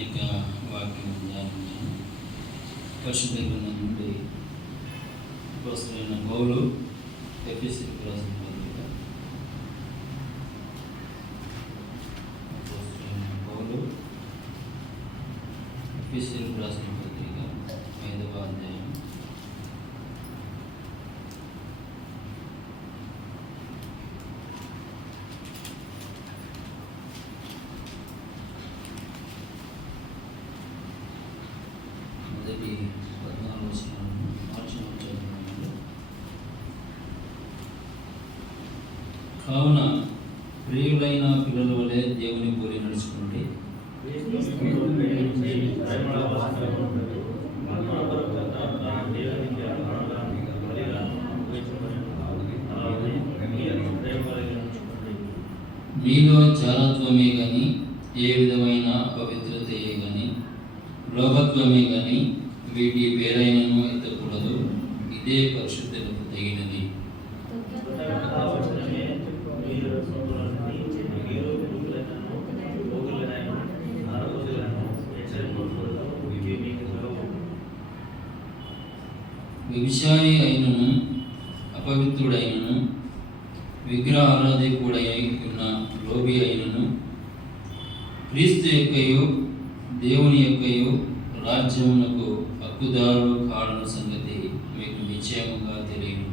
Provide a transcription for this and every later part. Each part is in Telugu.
యొక్క వాక్యం ధ్యానించాను. పరిశుద్ధ గ్రంథం నుండి అపోస్తలుడైన పౌలు ఎఫెసీయులకు రాసిన పత్రిక. అపోస్తలుడైన పౌలు ఎఫెసీయులకు రాసిన పత్రిక 5వ అధ్యాయం. మొదటి 14 వచనాలను మార్చినట్లు. కావున ప్రియులైన పిల్లల వలె దేవుని పోలి నడుచుకోండి. మీలో జారత్వమే కానీ, ఏ విధమైన అపవిత్రతయే కానీ, లోభత్వమే కానీ వీటి పేరైనను ఎత్తకూడదు. ఇదే పరిశుద్ధతకు తగినది. వ్యభిచారి అయినను, అపవిత్రుడైనను, విగ్రహారాధికుడై ఉన్న లోబి అయినను క్రీస్తు యొక్కయు దేవుని యొక్కయు రాజ్యమునకు హక్కుదారుడు కాడన సంగతి మీకు నిశ్చయముగా తెలియదు.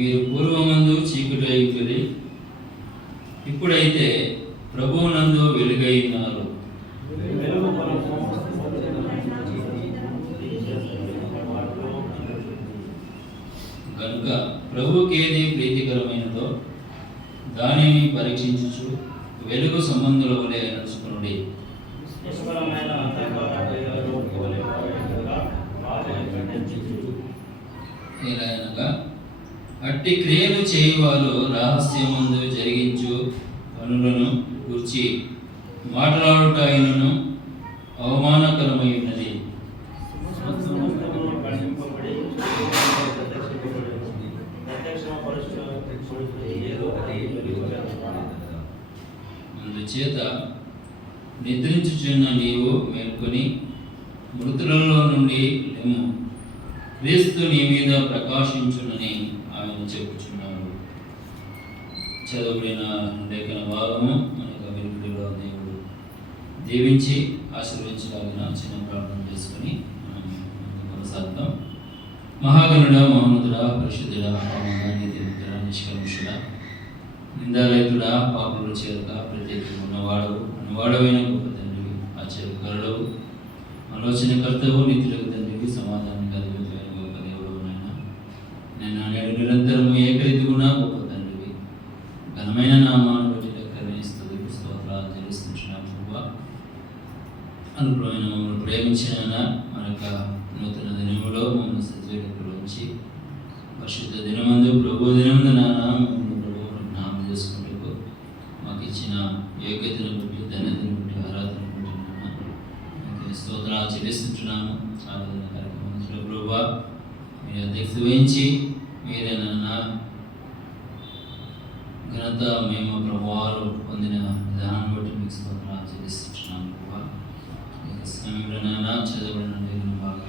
మీరు పూర్వమందు చీకటి అయిపోయి ఇప్పుడైతే ప్రభువునందు వెలుగై ఉన్నారు. కనుక ప్రభుకేది ప్రీతికరమైనదో దానిని పరీక్షించుచు వెలుగు సంబంధుల వలె నడుచుకునుడి. ఎలాగనగా అట్టి క్రియలు చేయువారు రహస్యమందు జరిగించు పనులను గురించి మాట్లాడుట అయినను అవమానకరమై ఉన్నది. అందుచేత నిద్రించుచున్న నీవు మేల్కొని మృతులలో నుండి లెమ్ము, క్రీస్తు నీ మీద ప్రకాశించునని ఆయన చెప్పుచున్నారు. చదువుడిన లేఖన భాగము మనకు వినికిడిలో దేవుడు దీవించి ఆశీర్వదించలాగిన చిన్న ప్రార్థన చేసుకుని కొనసాగుతాం. మహాగణుడ, మహోన్నతుడా, పరిశుద్ధుడా, నీతిమంతుడా, నిష్కల్మషుడా, నిందారహితుడా, పాపులు చేరక ప్రత్యేకంగా ఉన్నవాడవైన గొప్ప తండ్రివి, ఆశ్చర్యకరుడవు, ఆలోచనకర్తవు, నీతిలకు తండ్రివి, సమాధానం కలిగిన గొప్ప దేవుడు నాయన. నేను నేడు నిరంతరము ఏకరీతిగుణ గొప్ప తండ్రివి, ఘనమైన నామాన్ని బట్టి లెక్కనిస్తుంది స్తోత్రాలు చెల్లిస్తున్నాను. అనుకూలమైన మమ్మల్ని ప్రేమించిన మన యొక్క నూతన దినములో మమ్మల్ని సజీవులకు ఉంచి పరిశుద్ధ దినమందు ప్రభు దినమందు మమ్మల్ని ప్రభువును నామం చేసుకుంటూ మాకు ఇచ్చిన యోగ్యతను బట్టి, ధన్యతను బట్టి, ఆరాధన బట్టి స్తోత్రాలు చెల్లిస్తున్నాము. ఆరాధన కార్యక్రమంలో ప్రభువా మీరు అధ్యక్షత వహించి మీరే నాన్న ఘనత మేము ప్రభువారు పొందిన విధానం బట్టి మీకు స్తోత్రాలు చెల్లిస్తున్నాము. ప్రభావ సమయంలో నాన్న చదవబడిన బాగా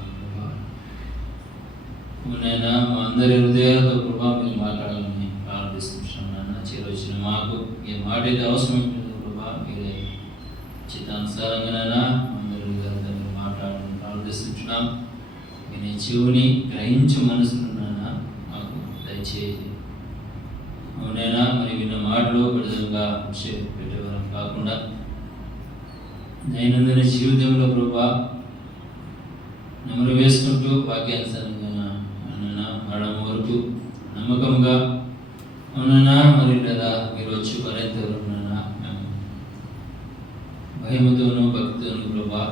నైనా మా అందరి హృదయాలతో ప్రభావ మీరు మాట్లాడాలని ప్రార్థిస్తున్నాం. నాన్న చేరొచ్చిన మాకు ఏ మాట అయితే అవసరం ఉంటుందో ప్రభావ మీరే చిత్తానుసారంగా నాన్న అందరి హృదయాలతో మీరు మాట్లాడాలని ప్రార్థిస్తున్నాం. మీ చెవుని గ్రహించు మనసును నాన్న మాకు దయచేసి అవునైనా మరి విన్న మాటలు విడుదలగా పెట్టేవారం కాకుండా దైనందిన జీవితంలో ప్రభా నెమరు వేసుకుంటూ వాక్యానుసారంగా మరణం వరకు నమ్మకంగా అవునన్నా మరి లేదా మీరు వచ్చి పర్యంతరున్నా భయముతోనూ భక్తితోనూ ప్రభా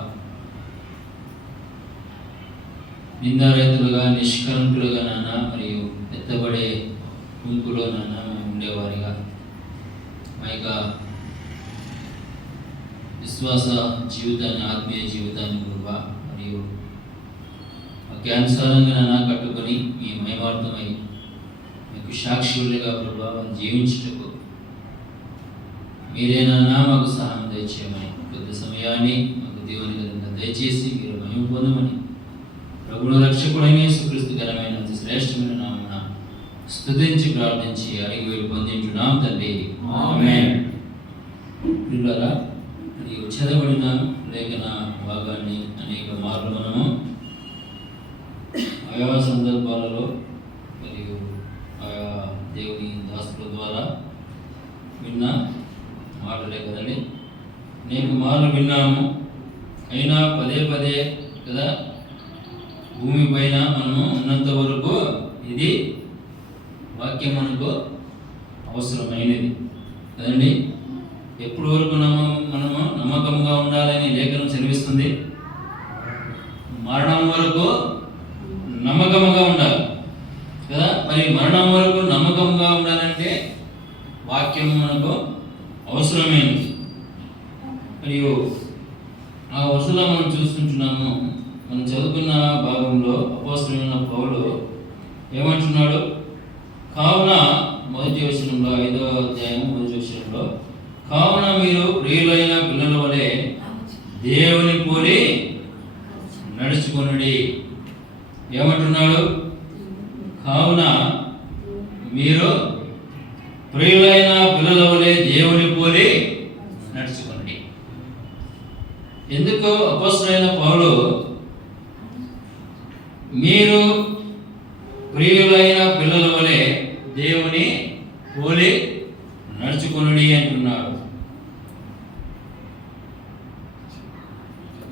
నిందారహితులుగా నిష్కలంకులుగా నాన్న మరియు ఎత్తబడే గుంపులో నాన్న మేము ఉండేవారిగా మా యొక్క విశ్వాస జీవితాన్ని, ఆత్మీయ జీవితాన్ని ప్రభా మరియు వాక్యానుసారంగా కట్టుకొని మీ మహిమార్థమై మీకు సాక్షులుగా ప్రభా జీవించుటకు మీరేనా మాకు సహాయం దయచేయమని, కొద్ది సమయాన్ని మాకు దేవుని దయచేసి మీరు మహిమ పొందమని ప్రభువును రక్షకుడైన యేసుక్రీస్తు ఘనమైన శ్రేష్టమైన నామమున స్తుతించి ప్రార్థించి అడిగి వేడి పొందించున్నాం తండ్రి, ఆమేన్. ప్రియులారా, మరియు చదవబడిన లేఖన భాగాన్ని అనేక మార్లు మనము ఆయా సందర్భాలలో మరియు ఆయా దేవుని దాసుల ద్వారా విన్న మాటలే కదండి. అనేక మార్లు విన్నాము, అయినా పదే పదే కదా భూమి పైన మనము ఉన్నంత వరకు ఇది వాక్యం మనకు అవసరమైనది కదండి. ఎప్పటి వరకు మనము నమ్మకంగా ఉండాలని లేఖనం సెలవిస్తుంది. మరణం వరకు నమ్మకంగా ఉండాలి కదా. మరి మరణం వరకు నమ్మకంగా ఉండాలంటే వాక్యం మనకు అవసరమైనది. మరియు ఆ వరుసలో మనం చూస్తుంటున్నాము. మనం చదువుకున్న భాగంలో అపోస్తలుడైన పౌలు ఏమంటున్నాడు? కావున మొదటి వచనంలో 5వ అధ్యాయం మొదటి వచనంలో, కావున మీరు ప్రియులైన పిల్లల వలె దేవుని పోలి నడుచుకొనుడి. ఏమంటున్నాడు? కావున మీరు ప్రియులైన పిల్లల వలె దేవుని పోలి నడుచుకొనుడి. ఎందుకు అపోస్తలుడైన పౌలు మీరు ప్రియులైన పిల్లల వలె దేవుని పోలి నడుచుకొనుడి అంటున్నాడు?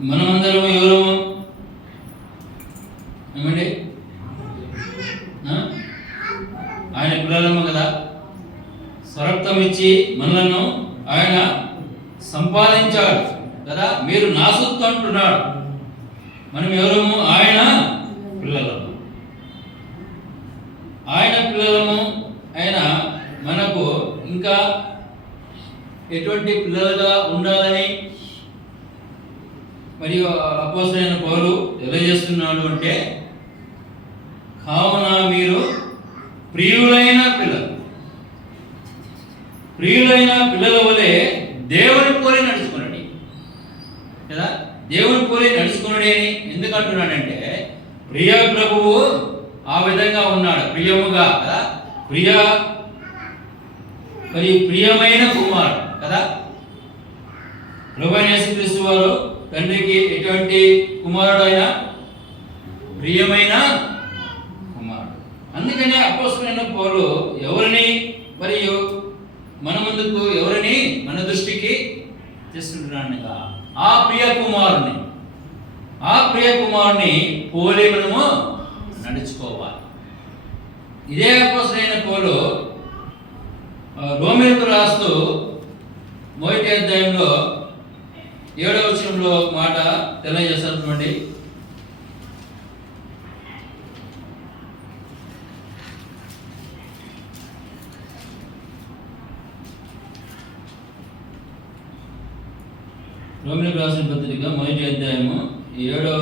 మనమందరం ఎవరము? ఏమండి? ఆయన పిల్లలము కదా. స్వరక్తం ఇచ్చి మనలను ఆయన సంపాదించాడు కదా. మీరు నా సొత్తు అంటున్నాడు. మనం ఎవరము? ఆయన పిల్లలము. ఆయన పిల్లలము. ఆయన మనకు ఇంకా ఎటువంటి పిల్లలుగా ఉండాలని మరియు అపోస్తలుడైన పౌలు తెలియజేస్తున్నాడు అంటే, కావున మీరు ప్రియులైన పిల్లల వలె దేవుని పోలి నడుచుకునండి కదా. దేవుని పోలి నడుచుకున్నాడు అని ఎందుకు అంటున్నాడంటే, ప్రియ ప్రభువు ఆ విధంగా ఉన్నాడు, ప్రియముగా కదా. ప్రియమైన కుమారుడు కదా. ప్రభువైన యేసుక్రీస్తు వారు తండ్రికి ఎటువంటి కుమారుడు? అయినా ప్రియమైన కుమారుడు. అందుకనే అపోస్తలుడైన పౌలు ఎవరిని మరియు మన ముందుకు ఎవరిని మన దృష్టికి తీసుకుంటున్నాడుగా? ఆ ప్రియ కుమారుని పోలి మనము నడుచుకోవాలి. ఇదే అపోస్తలుడైన పౌలు రోమీయులకు రాస్తూ మొదటి అధ్యాయంలో 7వ వచనంలో మాట తెలియజేస్తున్నటువంటి, రోమీయులకు రాసిన పత్రిక మొదటి అధ్యాయము 7వ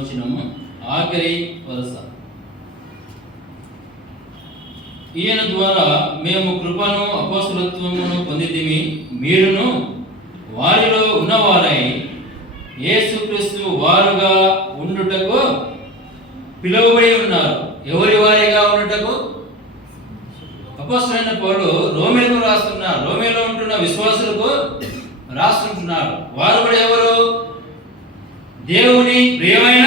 వచనము ఆఖరి వరస. ఈయన ద్వారా మేము కృపను అపోస్తలత్వమును పొందితిమి, మీరును వారిలో ఉన్నవారై యేసుక్రీస్తు వారుగా ఉండుటకు పిలువబడి ఉన్నారు. ఎవరి వారిగా ఉండుటకు? అపోస్తలుడైన పౌలు రోమీయులకు రాస్తున్నారు. రోమీలో ఉంటున్న విశ్వాసులకు రాస్తుంటున్నారు. వారు కూడా ఎవరు? దేవుని ప్రియమైన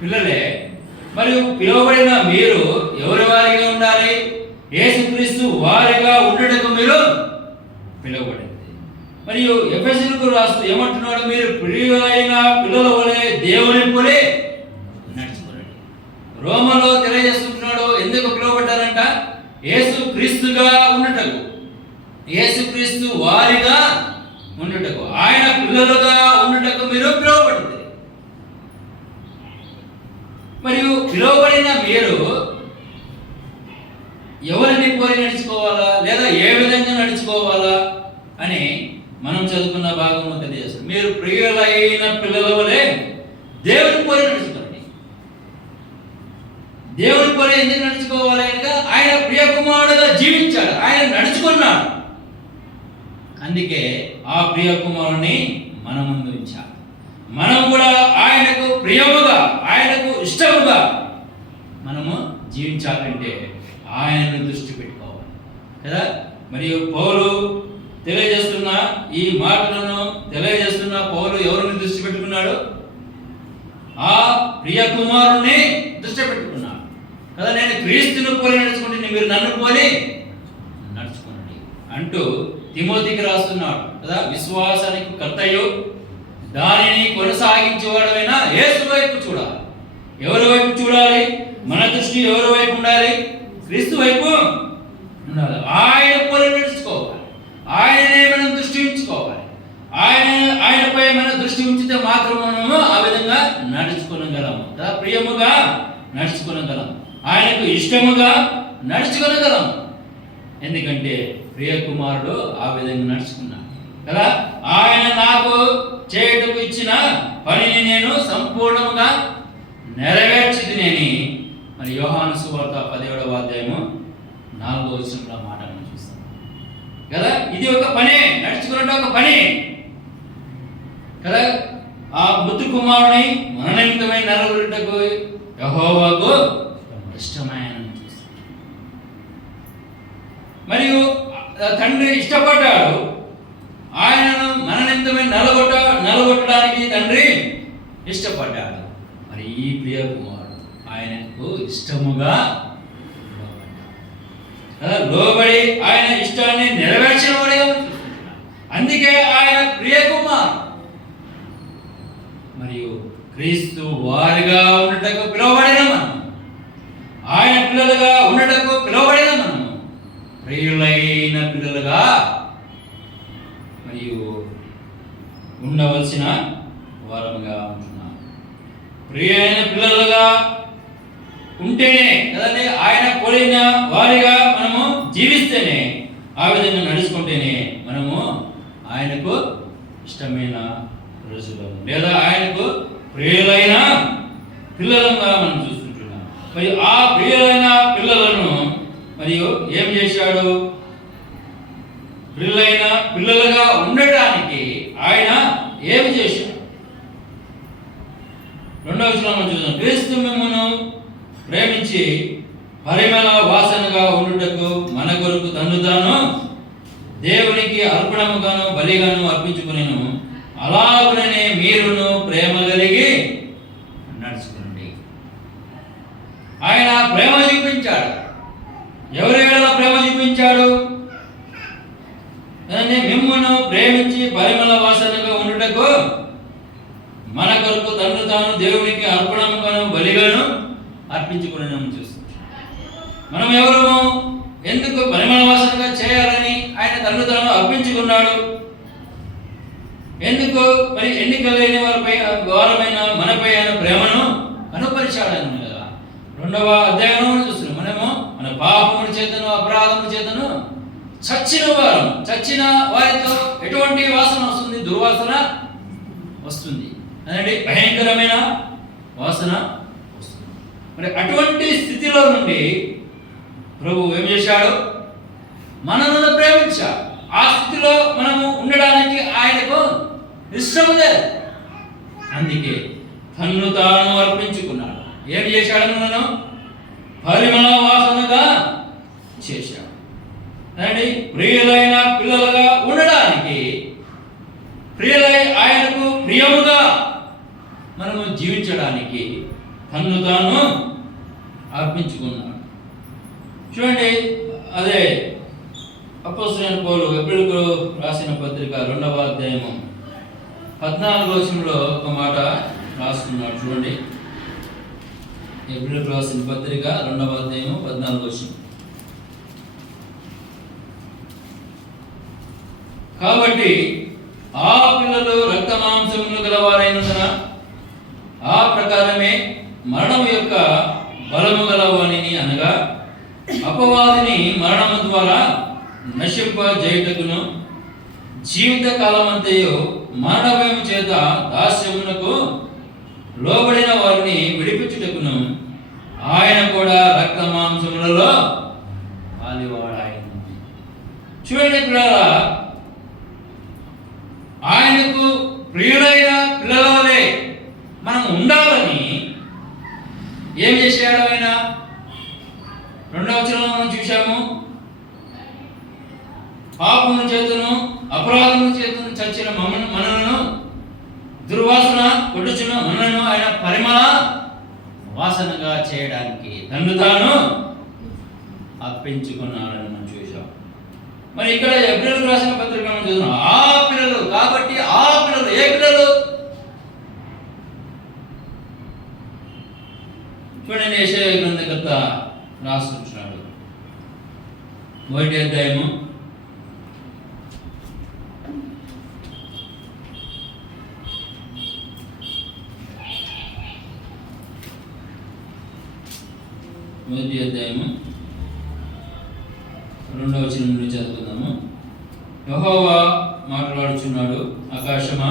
పిల్లలే. మరియు పిలువబడిన మీరు ఎవరి వారిగా ఉండాలి? యేసుక్రీస్తు వారిగా ఉండటకు మీరు పిలువబడింది. మరియు ఎఫెసీయులకు రాస్తూ ఏమంటున్నాడు? మీరు ప్రియులైన పిల్లల వలె దేవుని పోలి నడుచుకోండి. రోమలో తెలియజేస్తున్నాడు ఎందుకు పిలువబడ్డారంట? యేసుక్రీస్తుగా ఉండటకు, యేసుక్రీస్తు వారిగా ఉండటకు, ఆయన పిల్లలుగా ఉండటకు మీరు పిలువబడింది. మరియు పిలువబడిన మీరు ఎవరిని పోలి నడుచుకోవాలా లేదా ఏ విధంగా నడుచుకోవాలా అని మీరు ప్రియులైన పిల్లల వలె దేవుని పోలి నడుచుకోండి. దేవుని పోలి ఎందుకు నడుచుకోవాలి అంటే ఆయన ప్రియ కుమారుడుగా జీవించాడు, ఆయన నడుచుకున్నాడు. అందుకే ఆ ప్రియ కుమారుని మన ముందు ఉంచాలి. మనం కూడా ఆయనకు ప్రియముగా, ఆయనకు ఇష్టముగా మనము జీవించాలంటే ఆయనను దృష్టి పెట్టుకోవాలి కదా. మరియు పౌలు తెలియజేస్తున్న ఈ మాటలను తెలియజేస్తున్న పౌలు ఎవరిని దృష్టి పెట్టుకున్నాడు? ఆ ప్రియ కుమారుని దృష్టి పెట్టుకున్నాడు కదా. నేను క్రీస్తును పోలి నడుచుకుంటే మీరు నన్ను పోలి నడుచుకోండి అంటూ తిమోతికి రాస్తున్నాడు కదా. విశ్వాసానికి కర్తయు దానిని కొనసాగించేవాడైనా యేసు వైపు చూడాలి. ఎవరి వైపు చూడాలి? మన దృష్టి ఎవరి వైపు ఉండాలి? క్రీస్తు వైపు ఉండాలి. ఆయన పోలి నడుచుకోవాలి. ఆయననే మనం దృష్టి ఉంచుకోవాలి. ఆయనపై మన దృష్టి ఉంచితే మాత్రం మనము ఆ విధంగా నడుచుకోగలము కదా. ప్రియముగా నడుచుకోగలం, ఆయనకు ఇష్టముగా నడుచుకోగలం. ఎందుకంటే ప్రియ కుమారుడు ఆ విధంగా నడుచుకున్నాడు కదా. ఆయన నాకు చేయటకు ఇచ్చిన పనిని నేను సంపూర్ణముగా నెరవేర్చితిని. మరి యోహాను సువార్త 17వ అధ్యాయము 4వ వచనంలో మాట మనం చూస్తాం కదా. ఇది ఒక పని, నడుచుకున్నట్టు ఒక పని కదా. ఆ మృతు కుమారుని మన నిమిత్తమై నరగొట్టుటకు యెహోవాకు ఇష్టమైన చూస్తాం. మరియు తండ్రి ఇష్టపడ్డాడు, ఆయనను మన నిమిత్తమై నలగొట్టడానికి తండ్రి ఇష్టపడ్డాడు. మరి ఈ ప్రియ కుమారుడు ఆయనకు ఇష్టముగా లోబడి ఆయన ఇష్టాన్ని నెరవేర్చిన వాడిగా చూస్తున్నాడు. అందుకే ఆయన ప్రియ కుమారుడు. మరియు క్రీస్తు వారిగా ఉండటకు పిలువబడిన మనం, ఆయన పిల్లలుగా ఉండటకు పిలువబడిన మనము ప్రియులైన పిల్లలుగా మరియు ఉండవలసిన వారముగా ఉంటున్నాం. ప్రియులైన పిల్లలుగా ఉంటేనే కదండి, ఆయన పోలిన వారిగా మనము జీవిస్తేనే, ఆ విధంగా నడుచుకుంటేనే మనము ఆయనకు ఇష్టమైన రోజులము లేదా ఆయనకు ప్రియులైన పిల్లలుగా మనం చూస్తుంటున్నాం. మరి ఆ ప్రియులైన పిల్లలను మరియు ఏం చేశాడు? ప్రియులైన పిల్లలుగా ఉండటానికి ఆయన ఏమి చేశాడు? 2వ వచనం చూద్దాం. క్రీస్తు మిమ్మును ప్రేమించి పరిమళ వాసనగా ఉండుటకు మన కొరకు తన్ను తాను దేవునికి అర్పణముగాను బలిగాను అర్పించుకునేను. అలాగుననే మీరును ప్రేమ కలిగి నడుచుకోండి. ఆయన ప్రేమ చూపించాడు. ఎవరి వేళ ప్రేమ చూపించాడు? మిమ్మును ప్రేమించి పరిమళ వాసనగా ఉండుటకు మన కొరకు తన్ను తాను దేవునికి అర్పణముగాను బలిగాను అర్పించుకునేను చూస్తాం. మనం ఎవరు? ఎందుకు పరిమళ వాసనగా చేయాలని ఆయన తన్ను తాను అర్పించుకున్నాడు? ఎందుకు? మరి ఎన్నిక లేని వారమైన మనపై ఆయన ప్రేమను కనుపరిచాడని కదా 2వ అధ్యాయంలో చూస్తున్నాం. మనము మన పాపముల చేతను అపరాధముల చేతను చచ్చిన వారితో ఎటువంటి వాసన వస్తుంది? దుర్వాసన వస్తుంది అనండి, భయంకరమైన వాసన వస్తుంది. మరి అటువంటి స్థితిలో నుండి ప్రభు ఏం చేశాడు? మనల్ని ప్రేమించాడు. ఆ స్థితిలో మనము ఉండడానికి ఆయనకు ఇష్టం లేదు. అందుకే తన్ను తాను అర్పించుకున్నాడు. ఏం చేశాడు? మనం పరిమళ వాసనగా చేశాడు. అంటే ప్రియులైన పిల్లలుగా ఉండడానికి, ఆయనకు ప్రియముగా మనము జీవించడానికి తన్ను తాను అర్పించుకున్నాడు. చూడండి, అదే అపోస్తలుడైన పౌలు ఎబ్రీయులకు రాసిన పత్రిక 2వ అధ్యాయము 14వ వచనంలో ఒక మాట రాస్తున్నాడు. చూడండి, ఎబ్రీయులకు రాసిన పత్రిక 2వ అధ్యాయము 14వ వచనం. కాబట్టి ఆ పిల్లలు రక్త మాంసములు గలవారైనందున ఆ ప్రకారమే మరణం యొక్క బలము గలవానిని, అనగా అపవాదిని మరణము ద్వారా నశింపజేయుటకును జీవిత కాలమంతయు మరణ భయం చేత దాస్యమునకు లోబడిన వారిని విడిపించుటకును ఆయన కూడా రక్త మాంసములలో పాలివాడాయను. చూడండి పిల్లల, ఆయనకు ప్రియులైన పిల్లల వలె మనం ఉండాలని ఏం చేశాడు ఆయన? 2వ వచనంలో మనం చూశాము, పాపము చేతును అపరాధము చేతును చచ్చిన మనలను దుర్వాసన కొట్టుచున్న మనలను ఆయన పరిమళ వాసనగా చేయడానికి తన్ను తాను అర్పించుకున్నాడని మనం చూసాం. మరి ఇక్కడ ఎబ్రియలకు రాసిన పత్రిక మనం చూస్తున్నాం, ఆ పిల్లలు కాబట్టి ఆ పిల్లలు ఏ పిల్లలు? చూడండి, యెషయా గ్రంథకర్త రాసుకుంటున్నాడు. 1వ అధ్యాయము 2వ వచనం నుండి చదువుకుందాము. యెహోవా మాట్లాడుచున్నాడు, ఆకాశమా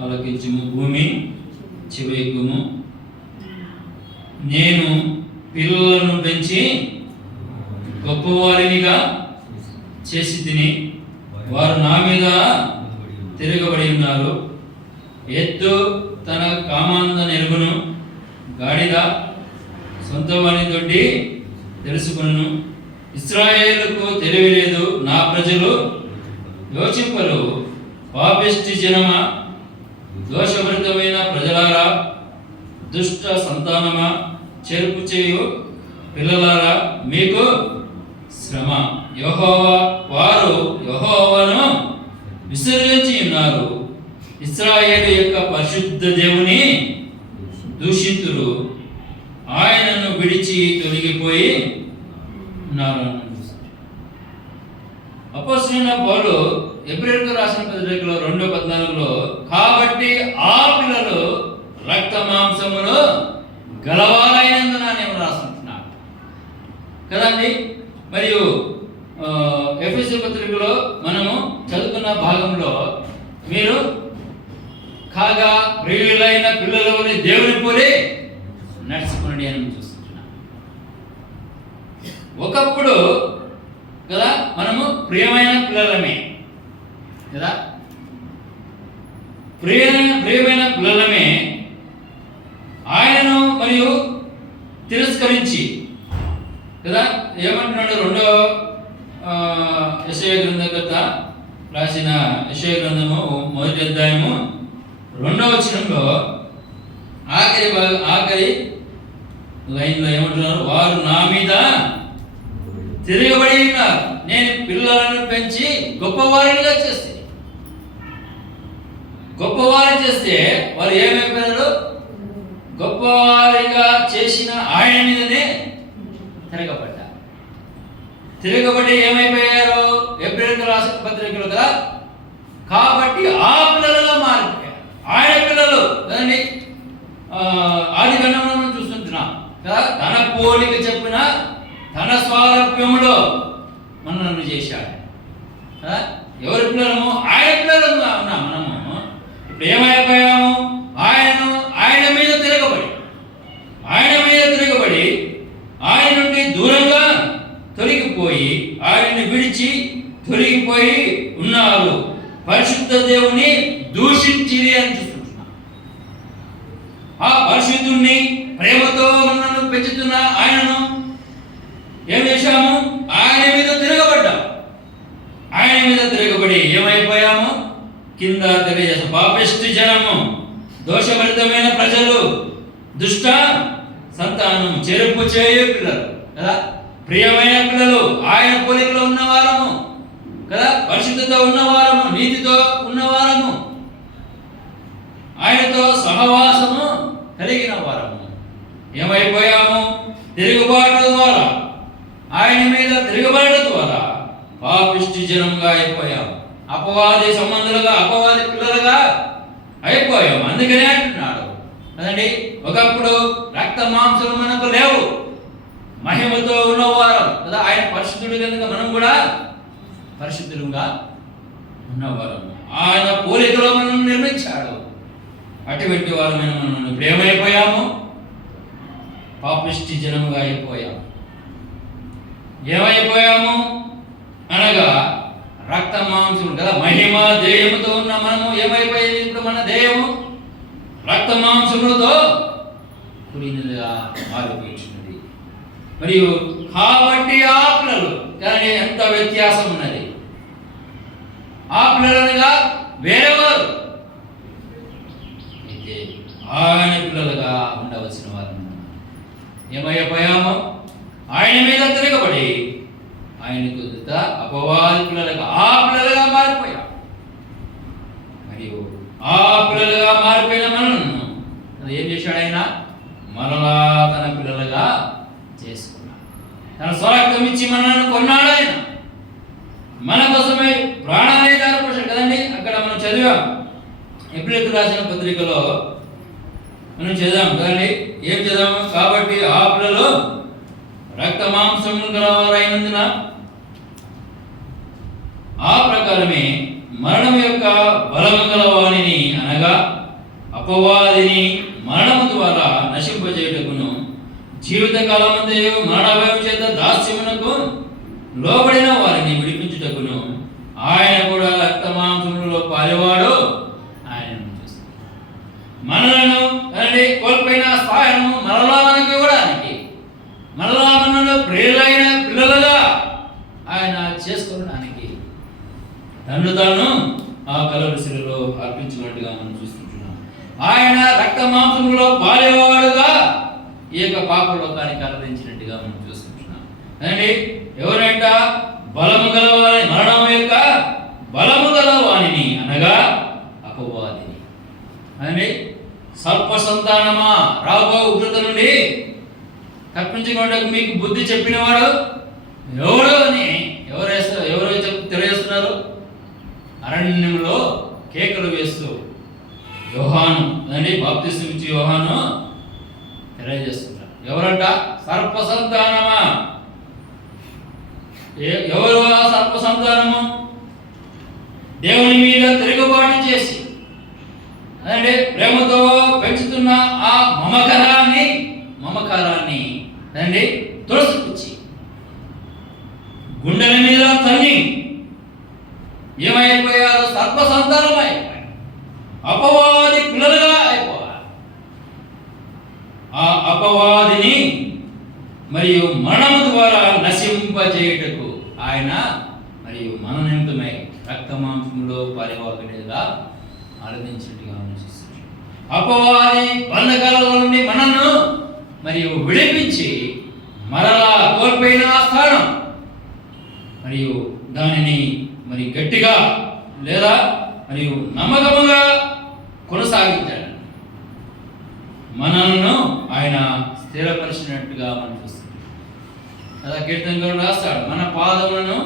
ఆలకించుము, భూమి చెవియెక్కుము. నేను పిల్లలను పెంచి గొప్పవారినిగా చేసి తిని వారు నా మీద తిరగబడి ఉన్నారు. ఎద్దు తన కామాంద నెరుగును, గాడిద సొంతవాని తోటి తెలుసుకును. ఇశ్రాయేలుకు తెలివి లేదు, నా ప్రజలు యోచింపరు. పాపిష్టి జనమా, దోషభరితమైన ప్రజలారా, దుష్ట సంతానమా, చెరుపు చేయు పిల్లలారా, మీకు శ్రమ. వారు యెహోవాను విసర్జించి ఉన్నారు, ఇశ్రాయేలు యొక్క పరిశుద్ధ దేవుని దూషితులు, ఆయనను విడిచి తొలగిపోయి ఉన్నారు. అపోస్తలుడైన పౌలు ఎబ్రియలకు రాసిన పత్రికలో 2:14 కాబట్టి ఆ పిల్లలు రక్త మాంసములు గలవారైనందున నేను రాసుకుంటున్నాను కదండి. మరియు ఎఫెసీ పత్రికలో మనము చదువుకున్న భాగంలో మీరు కాగా ప్రియులైన పిల్లల వలె దేవుని పోలి నడుచుకునండి అని చూస్తున్నాం. ఒకప్పుడు కదా మనము ప్రియమైన పిల్లలమే కదా, ప్రియమైన పిల్లలమే ఆయనను మరియు తిరస్కరించి కదా ఏమంటున్నాడు? 2వ యెషయా గ్రంథకర్త రాసిన యెషయా గ్రంథము 1వ అధ్యాయము 2వ వచనంలో ఆఖరి లైన్లో ఏమంటున్నారు? వారు నా మీద తిరగబడి ఉన్నారు, నేను పిల్లలను పెంచి గొప్పవారిగా చేస్తే. గొప్పవారు చేస్తే వారు ఏమైపోయారు? గొప్పవారిగా చేసిన ఆయన మీదనే తిరగబడ్డారు. తిరగబడి ఏమైపోయారు? ఎబ్రియలకు రాసిన పత్రికలు కదా, కాబట్టి ఆ పిల్లలుగా మారిపోయారు. ఆయన పిల్లలు కదండి. ఆది గణంలో మనం చూస్తుంటున్నాం కదా, తన పోలిక చెప్పిన తన స్వారూప్యములో మనల్ని చేశాడు కదా. ఎవరి పిల్లలము? ఆయన పిల్లలుగా ఉన్నాం మనము. ఇప్పుడు ఏమైపోయాము? ఆయన మీద తిరగబడి ఆయన నుండి దూరంగా తొలగిపోయి ఆయన్ని విడిచి తొలగిపోయి ఉన్నారు, పరిశుద్ధ దేవుని దూషించిరి అని చూస్తున్నాం. ఆ పరిశుద్ధుణ్ణి ప్రేమతో మనల్ని పెంచుతున్న ఆయనను ఏం చేశాము? ఆయన మీద తిరగబడ్డాం. ఆయన మీద తిరగబడి ఏమైపోయాము? కింద తెలియజేస్తాం. పాపిష్టి జనము, దోషభరితమైన ప్రజలు, దుష్ట సంతానం, చెరుపు చేయు పిల్లలు కదా, ప్రియమైన పిల్లలు, ఆయన పోలికలో ఉన్నవారము కదా, పరిశుద్ధతో ఉన్నవారము, నీతితో ఉన్నవారము, ఆయనతో సహవాసము కలిగిన వారము. ఏమైపోయాము? తిరుగుబాటు ద్వారా, ఆయన మీద తిరుగుబాటు ద్వారా పాపిష్టి జనంగా అయిపోయాము. అపవాది సంబంధులుగా, అపవాది పిల్లలుగా అయిపోయాము. అందుకనే అంటున్నాడు కదండి, ఒకప్పుడు రక్త మాంసాలు మనకు లేవు, మహిమతో ఉన్నవారం కదా. ఆయన పరిశుద్ధుడు కనుక మనం కూడా పరిశుద్ధులుగా ఉన్నవారు, ఆయన పోలికలో మనల్ని నిర్మించాడు. అటువంటి వారమైన మనం ఇప్పుడు ఏమైపోయాము? పాపిష్టి జనముగా అయిపోయాము. ఏమైపోయాము అనగా రక్త మాంసము కదా, మహిమ దేహముతో ఉన్న మనము ఏమైపోయింది? ఇప్పుడు మన దేహము రక్త మాంసములతో కూడినదిగా మారిపోయింది. మరియు కాబట్టి ఆ పిల్లలు కానీ ఎంత వ్యత్యాసం ఉన్నది. ఆ పిల్లలుగా వేరేవారు అయితే ఆయన పిల్లలుగా ఉండవలసిన వారు ఏమైపోయామో ఆయన మీద తిరగబడి ఆయనకు అపవాది పిల్లలుగా ఆ పిల్లలుగా మారిపోయాం. మరియు ఆ పిల్లలుగా మారిపోయిన మనల్ని ఏం చేశాడు? ఆయన మరలా తన పిల్లలుగా చేసుకున్నాడు. తన స్వరక్తం ఇచ్చి మనల్ని కొన్నాడు. ఆయన మన కోసమే ప్రాణాన్ని దారిపోసాడు కదండి. అక్కడ మనం చదివాం, ఎబ్రియులకు రాసిన పత్రికలో మనం చదివాం కదండి. ఏం చదివాము? కాబట్టి ఆ పిల్లలు రక్త మాంసములు గలవారైనందున ఆ ప్రకారమే మరణం యొక్క బలము గలవాణిని అనగా అపవాదిని మరణము ద్వారా నశింపజేయుటకును జీవితకాలమంతయు మరణభయం చేత దాస్యమునకు లోబడిన వారిని విడిపించుటకును ఆయన కూడా రక్త మాంసములలో పాలివాడు. ఆయన మనలను కోల్పోయిన స్థాయిను మరలా మనకు ఇవ్వడానికి, మరలా మనలో ప్రియులైన పిల్లలుగా ఆయన చేసుకోవడానికి తను తాను ఆ కలువరి శిలువలో అర్పించినట్టుగా మనం చూస్తుంటున్నాం. ఆయన రక్త మాంసములో పాలేవాడుగా ఈ యొక్క పాప లోకానికి అర్పించినట్టుగా మనం చూస్తుంటున్నాం. అంటే ఎవరంట? బలము గలవాని, మరణం యొక్క బలము గలవాణిని అనగా అపవాదిని. అంటే సర్ప సంతానమా, రాబో ఉగ్రత నుండి తప్పించుకోవడానికి మీకు బుద్ధి చెప్పినవాడు ఎవడు అని ఎవరు తెలియజేస్తున్నారు? అరణ్యంలో కేకలు వేస్తూ యోహాను అని బాప్తిస్మం ఇచ్చి యోహాను తెలియజేస్తున్నారు. ఎవరంట? సర్ప సంతానమా. ఎవరు ఆ సర్ప సంతానము? దేవుని మీద తిరుగుబాటు చేసి అంటే ప్రేమతో పెంచుతున్న ఆ మమకారాన్ని అండి తులసిపుచ్చి గుండెల మీద తన్ని ఏమైపోయారు? సర్ప సంతానం అయిపోయారు, అపవాది పిల్లలుగా అయిపోయారు. ఆ అపవాదిని మరియు మరణము ద్వారా నశింపజేయుటకు ఆయన మరియు మన నిమిత్తమై రక్త మాంసములో పరివాహకుడిగా ఆరాధించినట్టుగా ఆలోచిస్తున్నాడు. అపవాది బంధకాల నుండి మనను మరియు విడిపించి మరలా కోల్పోయిన స్థానం మరియు దానిని మరి గట్టిగా లేదా మరియు నమ్మకముగా కొనసాగించాడు. మనల్ని ఆయన స్థిరపరిచినట్టుగా మనం చూస్తున్నాం కదా. కీర్తనకారుడు రాస్తాడు, మన పాదములను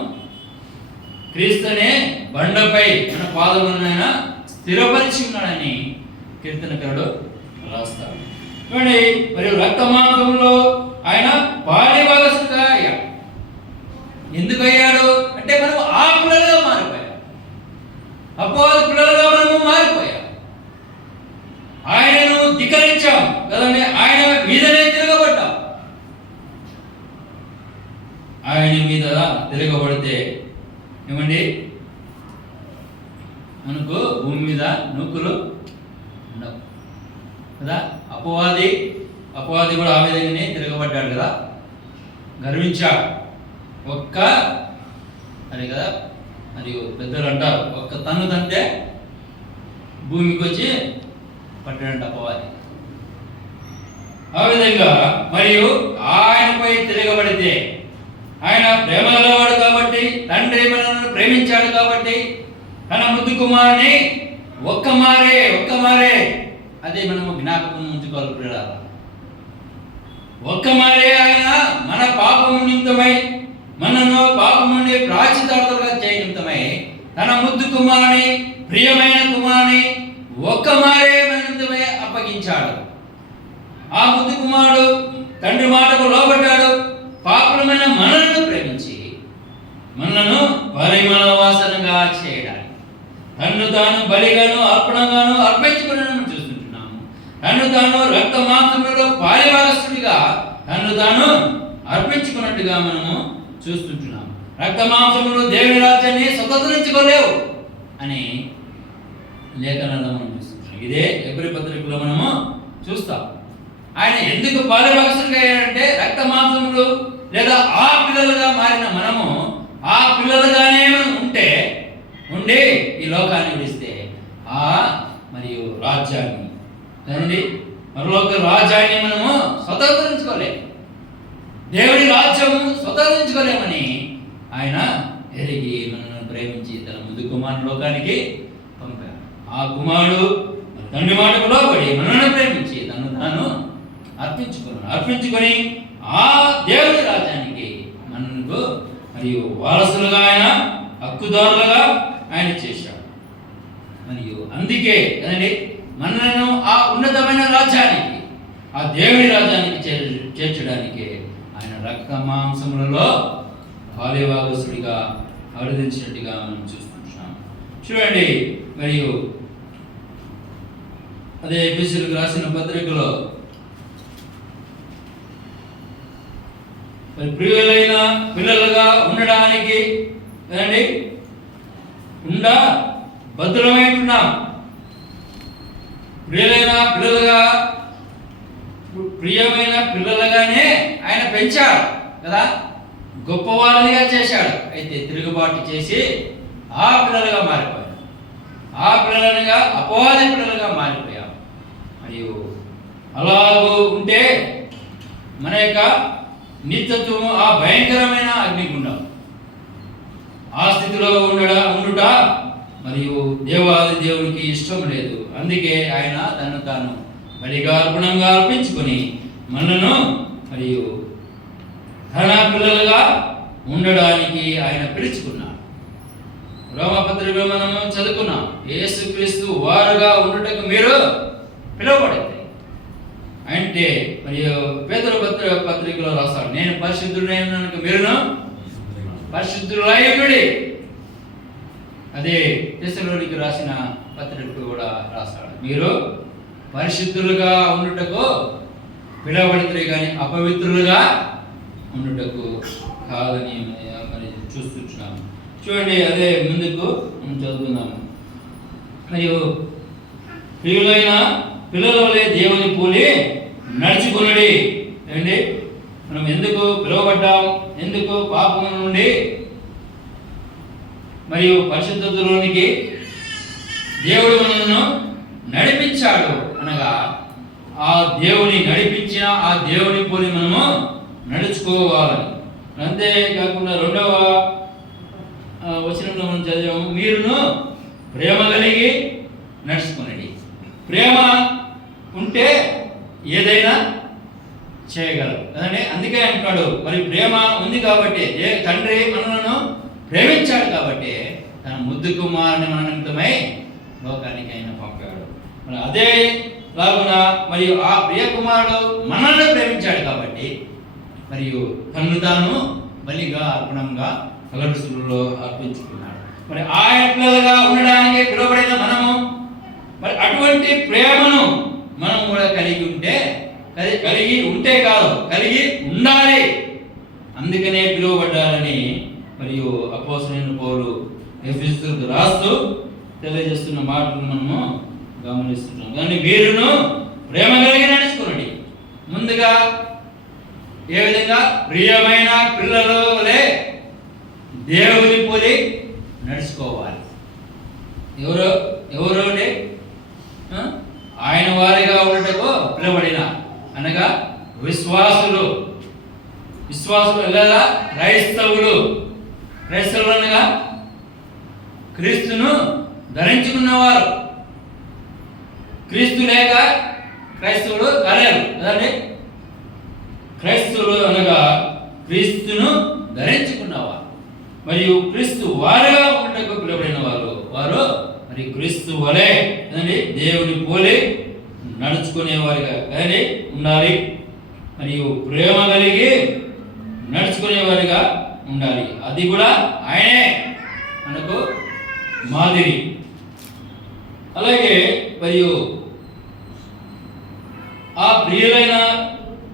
క్రీస్తునే బండపై మన పాదములను ఆయన స్థిరపరిచి ఉన్నాడని కీర్తనకారుడు రాస్తాడు. చూడండి, మరియు రక్త మాంసంలో ఆయన పాలిభాగస్తుగా అయ్యాడు. ఎందుకు అయ్యాడు అంటే మనం ఆ పిల్లలుగా మారిపోయాం, అపవాది పిల్లలుగా మనము మారిపోయాం. ఆయనను ధిక్కరించాం కదండి, ఆయన మీదనే తిరగబడ్డాం. ఆయన మీద తిరగబడితే ఏమండి మనకు భూమి మీద నూకులు ఉండవు కదా. అపవాది కూడా ఆ విధంగానే తిరగబడ్డాడు కదా, గర్వించాడు. అది కదా మరియు పెద్దలు అంటారు, ఒక్క తన్ను తంటే భూమికి వచ్చి పట్టాడంట అపవాది. ఆ విధంగా మరియు ఆయనపై తిరగబడితే ఆయన ప్రేమ గలవాడు కాబట్టి, తండ్రి మనల్ని ప్రేమించాడు కాబట్టి తన ముద్దు కుమారుని ఒక్క మారే అదే మనము జ్ఞాపకం ఉంచుకోవాలి ప్రియులారా. ఒక్క మారే ఆయన మన పాపము నిమిత్తమై మనను పాపం నుండి ప్రాయశ్చిత్తార్థులుగా చేయ నిమిత్తమై తన ముద్దు కుమారుని, ప్రియమైన కుమారుని ఒక్క మారే మన నిమిత్తమై అప్పగించాడు. ఆ ముద్దు కుమారుడు తండ్రి మాటకు లోబడ్డాడు. పాపులమైన మనలను ప్రేమించి మనలను పరిమళ వాసనగా చేయడానికి తన్ను తాను బలిగాను అర్పణగాను అర్పించుకున్నాను చూస్తుంటున్నాము. తన్ను తాను రక్త మాంసములలో పాలిభాగస్తుడిగా తన్ను తాను అర్పించుకున్నట్టుగా మనము చూస్తుంటున్నాము. రక్త మాంసములు దేవుని రాజ్యాన్ని స్వతంత్రించుకోలేవు అని లేఖనాల్లో మనం చూస్తుంటాం. ఇదే హెబ్రీ పత్రికలో మనము చూస్తాం. ఆయన ఎందుకు పాలిభాగస్తుడిగా అయ్యాడంటే రక్త మాంసములు లేదా ఆ పిల్లలుగా మారిన మనము ఆ పిల్లలుగానే ఉండి ఈ లోకాన్ని విడిస్తే ఆ మరియు రాజ్యాన్ని కదండి మరొక రాజ్యాన్ని మనము స్వతంత్రించుకోలేము. దేవుడి రాజ్యము స్వతంత్రించుకోలేమని ఆయన ఎరిగి మనల్ని ప్రేమించి తన ముందు కుమారుని లోకానికి పంపారు. ఆ కుమారుడు తండ్రి మాటకు లోబడి మనల్ని ప్రేమించి తను తాను అర్పించుకొని ఆ దేవుడి రాజ్యానికి మనకు మరియు వారసులుగా ఆయన హక్కుదారులుగా ఆయన చేశాడు. మరియు అందుకే కదండి మనలను ఆ ఉన్నతమైన రాజ్యానికి ఆ దేవుడి రాజ్యానికి చేర్చడానికి ఆయన రక్త మాంసములలో పాలిభాగస్తుడిగా అవతరించినట్టుగా మనం చూస్తున్నాం. చూడండి మరియు అదే ఎఫెసీయులకు రాసిన పత్రికలో ప్రియులైన పిల్లలుగా ఉండడానికి కదండి భద్రమైంటున్నాం. ప్రియమైన పిల్లలుగానే ఆయన పెంచాడు కదా, గొప్పవాళ్ళనిగా చేశాడు. అయితే తిరుగుబాటు చేసి ఆ పిల్లలుగా మారిపోయాం, ఆ పిల్లలుగా అపవాది పిల్లలుగా మారిపోయాం. మరియు అలాగూ ఉంటే మన యొక్క నిత్యత్వం ఆ భయంకరమైన అగ్నిగుండం ఆ స్థితిలో ఉండుట మరియు దేవాది దేవునికి ఇష్టం లేదు. అందుకే ఆయన తను తాను బలిగా అర్పణంగా అర్పించుకొని మనను మరియు తన పిల్లలుగా ఉండడానికి ఆయన పిలుచుకున్నాడు. రోమపత్రికలో మనము చదువుకున్నాం, యేసుక్రీస్తు వారుగా ఉండుటకు మీరు పిలువబడింది అంటే మరియు పేతురు పత్రికలో రాస్తాడు, నేను పరిశుద్ధుడైన మీరును పరిశుద్ధులైనడి. అదే తెస్సలోనికీయులకు రాసిన పత్రికలు కూడా రాస్తాడు, మీరు పరిశుద్ధులుగా ఉండుటకు పిలువబడితే కానీ అపవిత్రులుగా ఉండుటకు కాదని మరి చూస్తున్నాము. చూడండి అదే ముందుకు మనం చదువుతున్నాము. మరియు ప్రియులైన పిల్లల వలె దేవుని పోలి నడుచుకున్నది. ఏంటి మనం ఎందుకు పిలువబడ్డాం, ఎందుకు పాపం నుండి మరియు పరిశుద్ధతలోనికి దేవుడు మనల్ని నడిపించాడు అనగా ఆ దేవుని నడిపించిన ఆ దేవుని పోలి మనము నడుచుకోవాలని. అంతేకాకుండా 2వ వచనంలో మనం చదివాము, మీరును ప్రేమ కలిగి నడుచుకునండి. ప్రేమ ఉంటే ఏదైనా చేయగలరు కదండి. అందుకే అంటున్నాడు, మరి ప్రేమ ఉంది కాబట్టి తండ్రి మనలను ప్రేమించాడు కాబట్టి తన ముద్దు కుమారుని మన నిమిత్తమై లోకానికి ఆయన పంపాడు. మరి అదే లాగున మరియు ఆ ప్రియ కుమారుడు మనల్ని ప్రేమించాడు కాబట్టి మరియు తను తాను బలిగా అర్పణంగా కలరుసులలో అర్పించుకున్నాడు. మరి ఆయన పిల్లలుగా ఉండడానికి పిలువబడిన మనము మరి అటువంటి ప్రేమను మనం కూడా కలిగి ఉంటే కాదు, కలిగి ఉండాలి. అందుకనే పిలువబడ్డారని మరియు అపోస్తలుడైన పౌలు ఎఫెసీయులకు రాస్తూ తెలియజేస్తున్న మాటలను మనము గమనిస్తున్నాం. కానీ మీరును ప్రేమ కలిగి నడుచుకోండి. ముందుగా ఏ విధంగా ప్రియమైన పిల్లలే దేవుని పోలి నడుచుకోవాలి. ఎవరు అంటే ఆయన వారిగా ఉండటకు పిలువబడిన అనగా విశ్వాసులు లేదా క్రైస్తవులు అనగా క్రీస్తును ధరించుకున్నవారు. క్రీస్తు లేక క్రైస్తవుడు కాలేరు కదండి. క్రైస్తవులు అనగా క్రీస్తును ధరించుకున్నవారు మరియు క్రీస్తు వారుగా ఉండటకు పిలువబడిన వారు మరి క్రీస్తు వలె కదండి దేవుని పోలి నడుచుకునేవారిగా కానీ ఉండాలి. మరియు ప్రేమ కలిగి నడుచుకునేవారిగా ఉండాలి. అది కూడా ఆయనే మనకు మాదిరి. అలాగే మరియు ఆ ప్రియులైన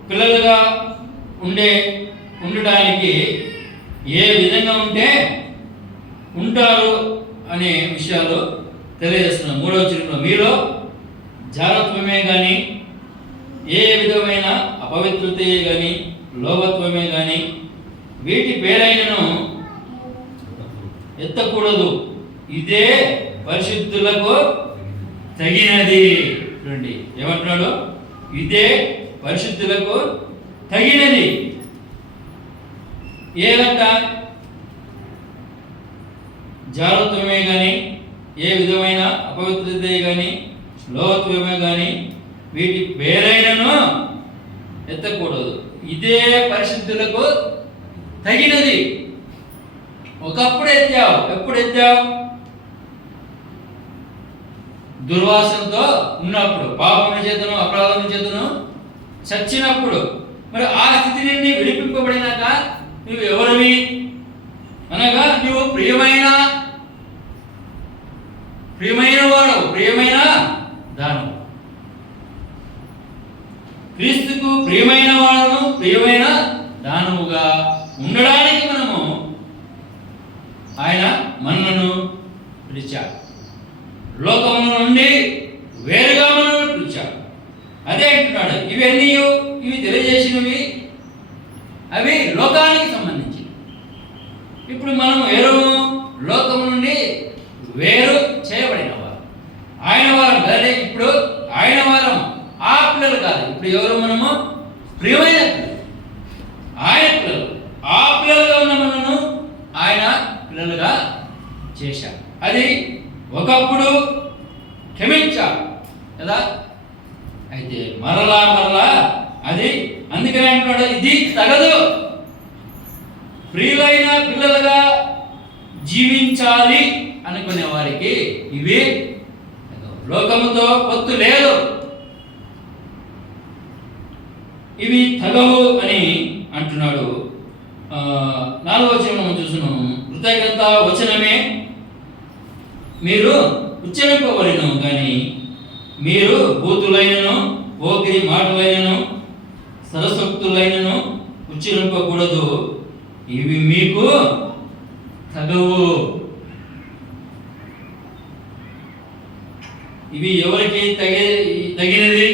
పిల్లలుగా ఉండడానికి ఏ విధంగా ఉంటే ఉంటారు అనే విషయాలు తెలియజేస్తున్నాం. 3వ వచనంలో మీలో జారత్వమే కానీ, ఏ విధమైన అపవిత్రతే కానీ, లోభత్వమే కానీ వీటి పేరైనను ఎత్తకూడదు, ఇదే పరిశుద్ధులకు తగినది. చూడండి ఏమంటున్నాడు, ఇదే పరిశుద్ధులకు తగినది. ఏదంట? జారత్వమే కానీ, ఏ విధమైన అపవిత్రతే కానీ, లోభత్వమే కానీ వీటి పేరైనను ఎత్తకూడదు, ఇదే పరిశుద్ధులకు తగినది. ఒకప్పుడు ఎత్తావు, ఎప్పుడు ఎత్తావు? దుర్వాసనతో ఉన్నప్పుడు, పాపముల చేతను అపరాధముల చేతను చచ్చినప్పుడు. మరి ఆ స్థితి నుండి విడిపింపబడినాక నువ్వు ఎవరివి అనగా, నువ్వు ప్రియమైన వాడు, ప్రియమైన దానవు. క్రీస్తుకు ప్రియమైన వాడును, ప్రియమైన దానవుగా ఉండడానికి మనము ఆయన మనను పిలిచాడు. లోకము నుండి వేరుగా మనల్ని పిలిచాడు. అదే అంటున్నాడు, ఇవి తెలియజేసినవి అవి లోకానికి సంబంధించి. ఇప్పుడు మనం లోకము నుండి వేరు చేయబడిన వారు, ఆయన వారు కానీ ఇప్పుడు ఆయన వారం. ఆ పిల్లలు కాదు, ఇప్పుడు ఎవరు? మనము ప్రియమైన పిల్లలు, ఆయన పిల్లలు. ఆ పిల్లలుగా ఉన్న మనను ఆయన పిల్లలుగా చేశాడు. అది ఒకప్పుడు క్షమించాడు కదా, అయితే మరలా అది అందుకనే అంటున్నాడు, ఇది తగదు. ప్రియులైన పిల్లలుగా జీవించాలి అనుకునే వారికి ఇవి లోకముతో పొత్తు లేదు, ఇవి తగవు అని అంటున్నాడు. 4వ వచనం చూస్తున్నాము. కృతజ్ఞత వచనమే మీరు ఉచ్చరింపబడిను కానీ మీరు బూతులైనను, పోకిరి మాటలైనను, సరసక్తులైనను ఉచ్చరింపకూడదు, ఇవి మీకు తగవు. ఇవి ఎవరికి తగినది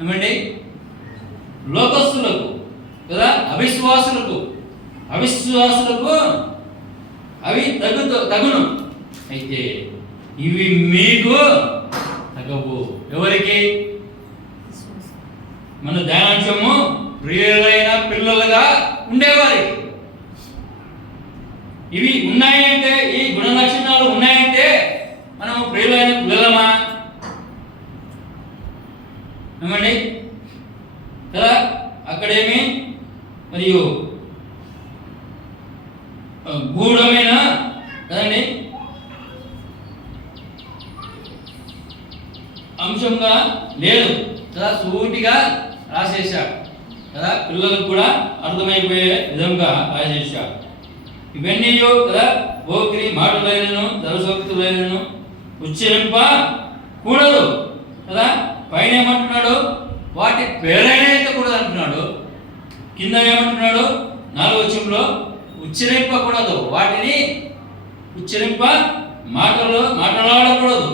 ఏమండి? లోకస్తులకు కదా, అవిశ్వాసులకు అవి తగును. అయితే ఇవి మీకు తగవు. ఎవరికి? మన ధ్యానాంశము ప్రియులైన పిల్లలుగా ఉండేవారికి. ఇవి ఉన్నాయంటే, ఈ గుణ లక్షణాలు ఉన్నాయంటే మనం ప్రియులైన పిల్లలమా? ఏమండి కదా, అక్కడేమి మరియు గూఢమైన కదండి అంశంగా లేదు కదా, సూటిగా రాసేశాడు కదా, పిల్లలకు కూడా అర్థమైపోయే విధంగా రాసేశాడు. ఇవన్నీ కదా పోకిరి మాటలైనను, దరసోక్తులైనను ఉచ్చరింపకూడదు కదా. పైన ఏమంటున్నాడు? వాటి పేరైనా ఎత్తకూడదు అంటున్నాడు. కింద ఏమంటున్నాడు? 4వ వచనంలో ఉచ్చరింపకూడదు, వాటిని మాట్లాడకూడదు,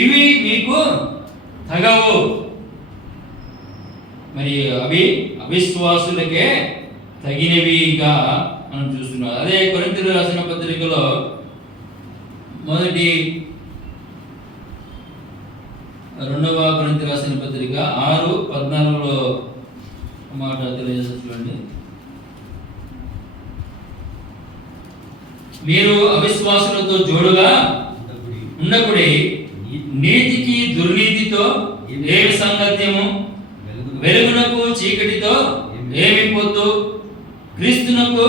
ఇవి మీకు తగవు. మరి అవి అవిశ్వాసులకే తగినవిగా మనం చూస్తున్నాం. అదే కొరింథీయులకు రాసిన పత్రికలో 2వ కొరింథీయులకు రాసిన పత్రిక 6:14లో మాట తెలియజేస్తుంది. మీరు అవిశ్వాసులతో జోడుగా ఉండకుడి, నీతికి దుర్నీతితో ఏమి సంగత్యము, వెలుగునకు చీకటితో ఏమి పొత్తు, క్రీస్తునకు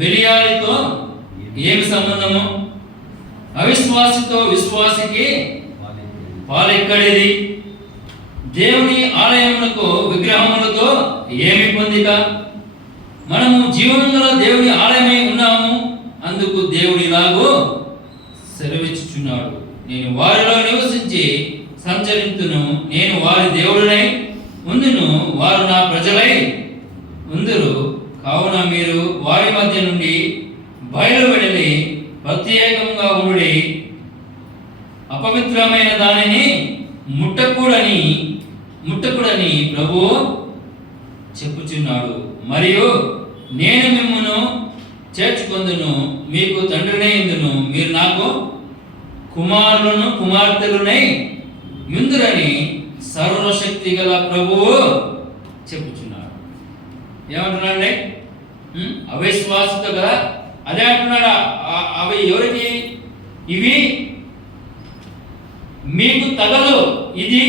బెలియాలితో ఏమి సంబంధము, అవిశ్వాసితో విశ్వాసికి పాలెక్కడిది, దేవుని ఆలయములకు విగ్రహములతో ఏమి పొందిక, మనము జీవముగల దేవుని ఆలయమై ఉన్నాము అందుకు దేవుడు ఇలాగూ సెలవిచ్చుచున్నాడు, నేను వారిలో నివసించి సంచరింతును, నేను వారి దేవుడునై ఉందును, వారు నా ప్రజలై ఉందురు. కావున మీరు వారి మధ్య నుండి బయలువెడలి ప్రత్యేకంగా ఉండి అపవిత్రమైన దానిని ముట్టకూడని ప్రభువు చెప్పుచున్నాడు. మరియు నేను మిమ్మును చేర్చుకొందును, మీకు తండ్రినై ఇందును, మీరు నాకు కుమారులను కుమార్తెలునై యుందురని సర్వశక్తి గల ప్రభువు చెప్పుచున్నాడు. ఏమంటున్నాడండి? అవిశ్వాసతో కదా అదే అంటున్నాడా? అవి ఎవరికి? ఇవి మీకు తగదు, ఇది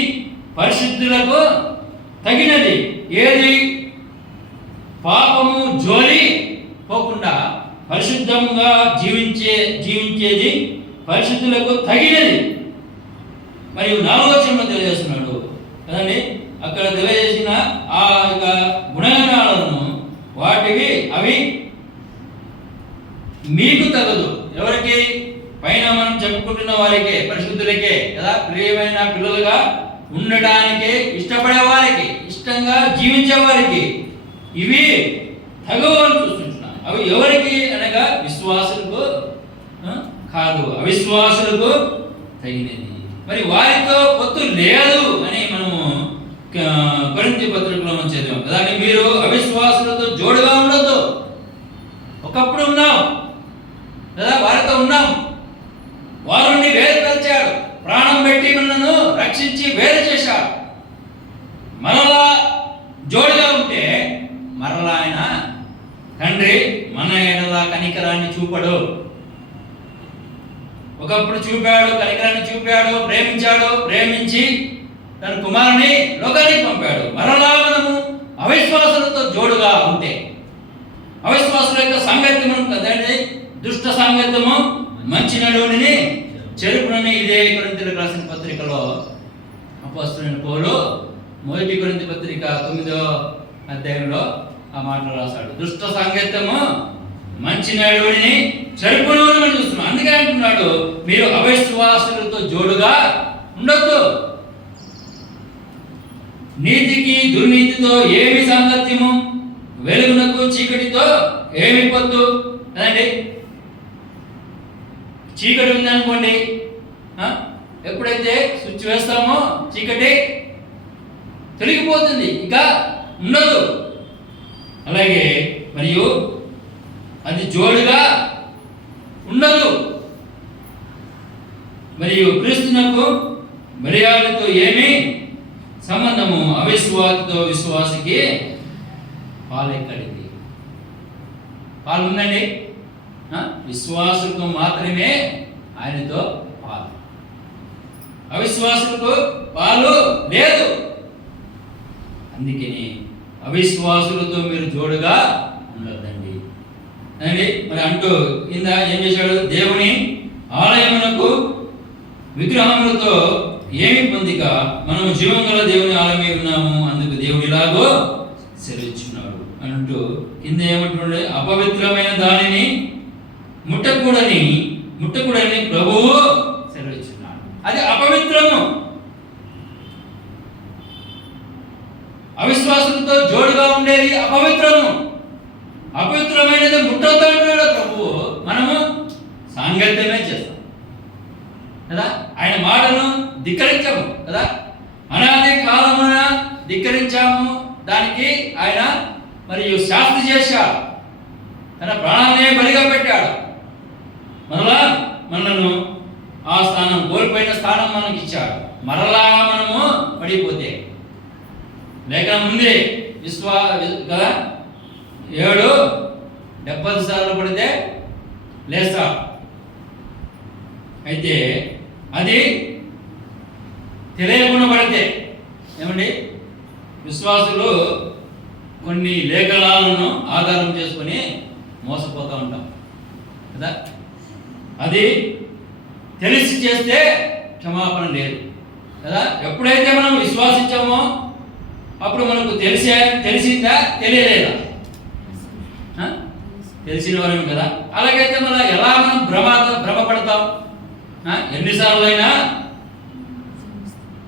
పరిశుద్ధులకు తగినది. ఏది? పాపము జోలి పోకుండా పరిశుద్ధంగా జీవించేది పరిశుద్ధులకు తగినది. మరియు 4వ వచనంలో తెలియజేస్తున్నాడు కదండి, అక్కడ తెలియజేసిన ఆ యొక్క గుణగణాలను వాటివి అవి మీకు తగదు. ఎవరికి? పైన మనం చెప్పుకుంటున్న వారికే, పరిశుద్ధులకే కదా, ప్రియమైన పిల్లలుగా ఉండడానికే ఇష్టపడే వారికి, ఇష్టంగా జీవించే వారికి ఇవి తగవు అని చూస్తుంటున్నాం. అవి ఎవరికి అనగా విశ్వాసులకు కాదు, అవిశ్వాసులకు తగినది. మరి వారితో పొత్తు లేదు అని మనము కొరింథీ పత్రికలో మనం చదివాం కదా. మీరు అవిశ్వాసులతో జోడుగా ఉండొద్దు. ఒకప్పుడు ఉన్నాం కదా, వారితో ఉన్నాం, వారి నుండి వేరుపరిచాడు, ప్రాణం పెట్టి మనను రక్షించి వేరు చేశాడు. మరలా జోడిగా ఉంటే మరలా ఆయన తండ్రి మన ఎడల కనికరాన్ని చూపడు. ఒకప్పుడు చూపాడు, కనికరాన్ని చూపాడు, ప్రేమించాడు, ప్రేమించి తన కుమారుని లోకానికి పంపాడు. మరలా మనము అవిశ్వాసులతో జోడుగా ఉంటే, అవిశ్వాసుల యొక్క సాంగత్యము కదండి, దుష్ట సాంగత్యము మంచి నడువుని చెరుపునని ఇదే కొరింథీయులకు రాసిన పత్రికలో అపోస్తలుడైన పౌలు 1 కొరింథీ పత్రిక 9వ అధ్యాయంలో ఆ మాటలు రాశాడు. దుష్ట సాంగత్యము మంచి నడువుని చెరుపును అని చూస్తున్నాం. అందుకే అంటున్నాడు, మీరు అవిశ్వాసులతో జోడుగా ఉండొద్దు. నీతికి దుర్నీతితో ఏమి సాంగత్యము, వెలుగునకు చీకటితో ఏమి పొత్తు కదండి. చీకటి ఉందనుకోండి, ఎప్పుడైతే స్విచ్ వేస్తామో చీకటి తొలగిపోతుంది, ఇక ఉండదు. అలాగే మరియు అది జోడుగా ఉండదు. మరియు క్రీస్తునకు మరియాలతో ఏమి సంబంధము? అవిశ్వాసతో విశ్వాసకి పాలెక్కడిది? పాలు ఉందండి. విశ్వాసులకు మాత్రమే ఆయనతో పాలు, అవిశ్వాసులకు పాలు లేదు. అందుకని అవిశ్వాసులతో మీరు జోడుగా ఉండొద్దండి అండి. మరి అంటూ కింద ఏం చేశాడు? దేవుని ఆలయమునకు విగ్రహములతో ఏమి పొందిక, మనము జీవం గల దేవుని ఆలయమై ఉన్నాము, అందుకు దేవుడు ఇలాగో సెలవిచ్చున్నాడు అంటూ కింద ఏమంటున్నాడు? అపవిత్రమైన దానిని ముట్టకూడని ప్రభువు సెలవిచ్చున్నాడు. అది అపవిత్రము. అవిశ్వాసులతో జోడుగా ఉండేది అపవిత్రము. అపవిత్రమైనది ముట్టొద్దు అంటున్నాడు ప్రభువు. మనము సాంగత్యమే చేస్తాం కదా, ఆయన మాటను ధిక్కరించాము కదా, అనాది కాలమున ధిక్కరించాము. దానికి ఆయన మరియు శాస్త్రి చేశాడు, తన ప్రాణాన్నే బలిగా పెట్టాడు. మరలా మనను ఆ స్థానం, కోల్పోయిన స్థానం మనకి ఇచ్చాడు. మరలా మనము పడిపోతే లేఖనం ఉంది కదా, 70 సార్లు పడితే లేస్తా. అయితే అది తెలియకుండా పడితే ఏమండి, విశ్వాసులు కొన్ని లేఖనాలను ఆధారం చేసుకొని మోసపోతూ ఉంటాం కదా. అది తెలిసి చేస్తే క్షమాపణ లేదు కదా. ఎప్పుడైతే మనం విశ్వాసించామో అప్పుడు మనకు తెలిసిందా తెలియలేదా? తెలిసిన వారమే కదా. అలాగైతే మనం ఎలా మనం భ్రమపడతాం? ఎన్నిసార్లు అయినా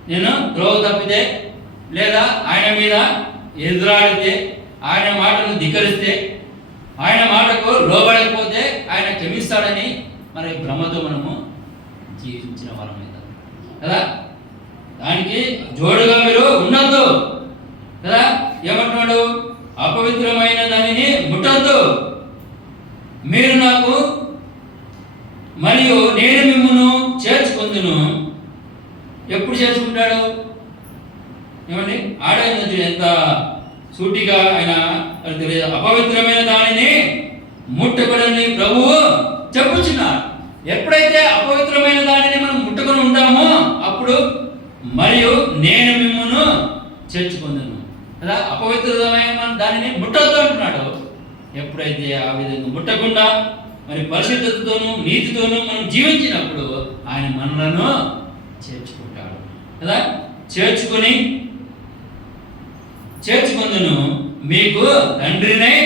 నేను ద్రోవ తప్పితే, లేదా ఆయన మీద ఎదురాడితే, ఆయన మాటను ధిక్కరిస్తే, ఆయన మాటకు లోబడకపోతే ఆయన క్షమిస్తాడని మరి భ్రమతో మనము జీవించిన వారమే కదా. దానికి జోడుగా మీరు ఉండొద్దు కదా. ఏమంటున్నాడు? అపవిత్రమైన దానిని ముట్టొద్దు, మీరు నాకు మరియు నేను మిమ్మును చేర్చుకుందును. ఎప్పుడు చేర్చుకుంటాడు? ఏమండి, ఆడైంది ఎంత సూటిగా ఆయన తెలియదు. అపవిత్రమైన దానిని ముట్టకూడదని ప్రభువు చెప్పుచున్నాడు. ఎప్పుడైతే అపవిత్రమైన దానిని మనం ముట్టుకొని ఉంటామో అప్పుడు మరియు నేను మిమ్మును చేర్చుకుందును కదా. అపవిత్రమైన దానిని ముట్టొద్దు అంటున్నాడు. ఎప్పుడైతే ఆ విధంగా ముట్టకుండా మరి పరిశుద్ధతతోనూ నీతితోనూ మనం జీవించినప్పుడు ఆయన మనలను చేర్చుకుంటాడు కదా. చేర్చుకుందును మీకు తండ్రినై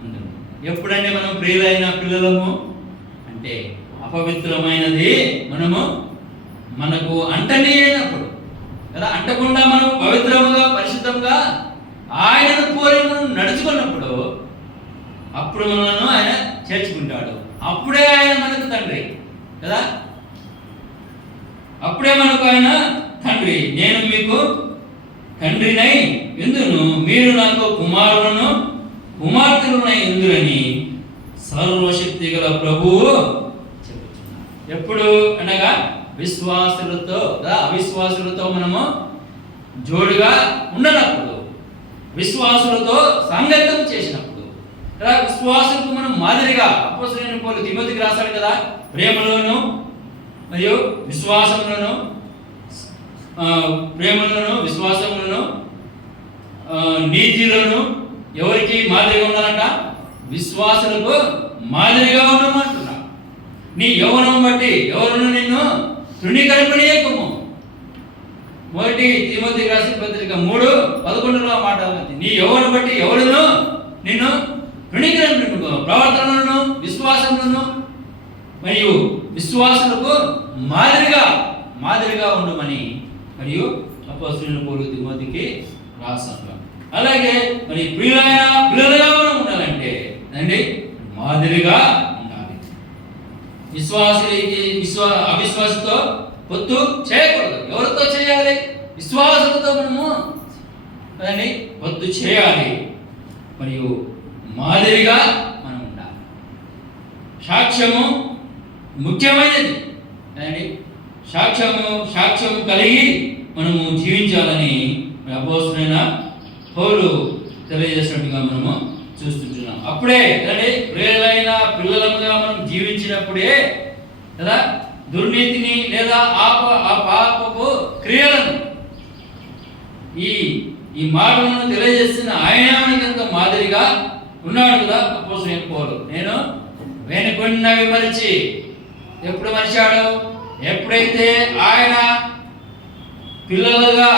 ఉందును. ఎప్పుడంటే మనం ప్రియులైన పిల్లలము అంటే అపవిత్రమైనది మనకు అంటనే అయినప్పుడు కదా. అంటకుండా మనం పవిత్రముగా పరిశుద్ధంగా ఆయనను పోలి మనం నడుచుకున్నప్పుడు అప్పుడు మనను ఆయన చేర్చుకుంటాడు. అప్పుడే ఆయన మనకు తండ్రి కదా. అప్పుడే మనకు ఆయన తండ్రి. నేను మీకు తండ్రినై ఎందును, మీరు నాకు కుమార్తెలునై ఎందురని సర్వశక్తి గల ప్రభువు చెబుతున్నాడు. ఎప్పుడు అనగా విశ్వాసులతో అవిశ్వాసులతో మనము జోడుగా ఉండనప్పుడు, విశ్వాసులతో సంగతం చేసినప్పుడు కదా. విశ్వాసులకు మనం మాదిరిగా అపోస్తలుడైన పౌలు తిమోతికి రాశాడు కదా. ప్రేమలోను మరియు విశ్వాసంలోను, విశ్వాసంలోను, నీతిలోను ఎవరికి మాదిరిగా ఉండాలంట? విశ్వాసులకు మాదిరిగా ఉండమంటున్నా. నీ యవ్వనం బట్టి ఎవరును నిన్ను తృణీకరింపనీయకుము. మొదటి తిమోతికి రాసిన పత్రిక 3:11 మాట, నీ యవ్వనం బట్టి ఎవరును నిన్ను తృణీకరింపకు, ప్రవర్తనలను విశ్వాసములను మరియు విశ్వాసులకు మాదిరిగా ఉండమని మరియు అపోస్తలుడైన పౌలు తిమోతికి రాశాడు. అలాగే మరి పిల్లలుగా మనం ఉండాలంటే అండి మాదిరిగా ఉండాలి. అవిశ్వాసంతో పొత్తు చేయకూడదు. ఎవరితో చేయాలి? విశ్వాసంతో మనము కదండి పొత్తు చేయాలి. మరియు మాదిరిగా మనం ఉండాలి. సాక్ష్యము ముఖ్యమైనది కదండి. సాక్ష్యము కలిగి మనము జీవించాలని అపోస్తలుడైన పౌలు తెలియజేసినట్టుగా మనము చూస్తుంటున్నాం. అప్పుడే కదండి ప్రియులైన పిల్లలుగా మనం జీవించినప్పుడే కదా దుర్నీతిని లేదా పాపపు క్రియలను ఈ మాటలను తెలియజేసిన ఆయన మనకంత మాదిరిగా ఉన్నాడు కదా అపోస్తలుడైన పౌలు. నేను వెనుకొన్నవి మరిచి, ఎప్పుడు మరిచాడు? ఎప్పుడైతే ఆయన పిల్లలుగా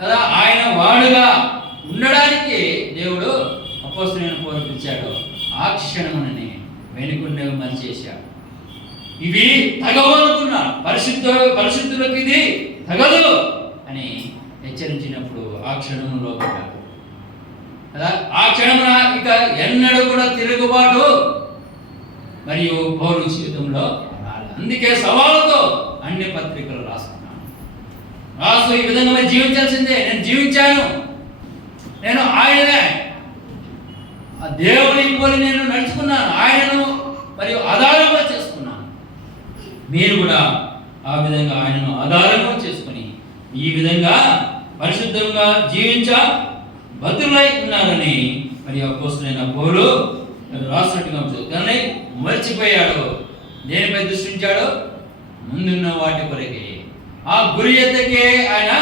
కదా ఆయన వాడుగా ఉండడానికి దేవుడు అపోస్తలుడైన పౌలు పిలిచాడు. ఆ క్షణముననే వెనుకొన్నవి మరిచేశాడు. ఇవి తగవు అనుకున్నా, పరిశుద్ధులకు ఇది తగదు అని హెచ్చరించినప్పుడు ఆ క్షణంలో పడ్డాడు కదా. ఆ క్షణమున ఇక ఎన్నడూ కూడా తిరుగుబాటు మరియు పౌలు జీవితంలో రాలేదు. అందుకే సవాలుతో అన్ని పత్రికలు రాసు ఈ విధంగా మరి జీవించాల్సిందే. నేను జీవించాను, నేను ఆయననే ఆ దేవుని పోలి నేను నడుచుకున్నాను, ఆయనను మరియు ఆధారంగా చేసుకున్నాను. మీరు కూడా ఆ విధంగా ఆయనను ఆధారంగా చేసుకుని ఈ విధంగా పరిశుద్ధంగా భద్రులై ఉన్నారని మరి అపోస్తలుడైన పౌలు రాసినట్టుగా కానీ మర్చిపోయాడు. దేనిపై దృష్టించాడు? ముందున్న వాటి కొరకే, ఆ గురి ఎద్దకే ఆయన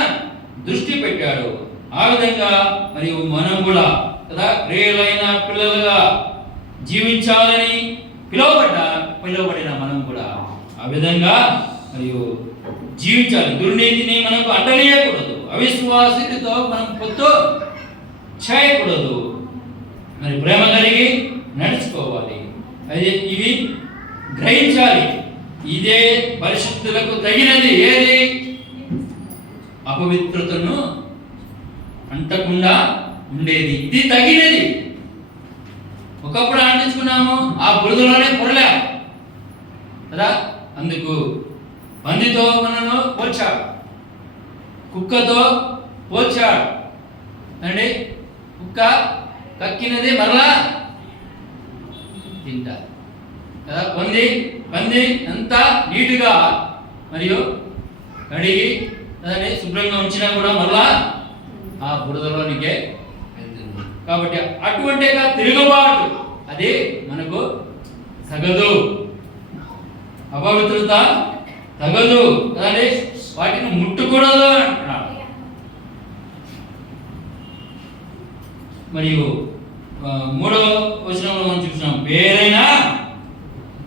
దృష్టి పెట్టాడు. ఆ విధంగా మరియు మనం కూడా కదా ప్రియులైన పిల్లలుగా జీవించాలని పిలువబడిన మనం కూడా ఆ విధంగా మరియు జీవించాలి. దుర్నీతిని మనకు అంటనీయకూడదు. అవిశ్వాసితో మనం పొత్తు చేయకూడదు. మరి ప్రేమ కలిగి నడుచుకోవాలి. అదే ఇవి గ్రహించాలి. ఇదే పరిశుద్ధులకు తగినది. ఏది? అపవిత్రతను అంటకుండా ఉండేది. ఇది తగినది. ఒకప్పుడు అంటించుకున్నాము, ఆ బురదలోనే పొరలేము కదా. అందుకు పందితో మనను పోల్చాడు, కుక్కతో పోల్చాడు అండి. కుక్క కక్కినది మరలా తింటారు కదా. పంది అంతా నీటుగా మరియు కడిగి అదే శుభ్రంగా ఉంచినా కూడా మరలా ఆ బురదలోనికే వెళ్తుంది. కాబట్టి అటువంటి తిరుగుబాటు అది మనకు తగదు. అపవిత్రత తగదు కదండి. వాటిని ముట్టకూడదు అంటున్నాడు. మరియు 3వ వచనంలో మనం చూసినాం, పేరైనా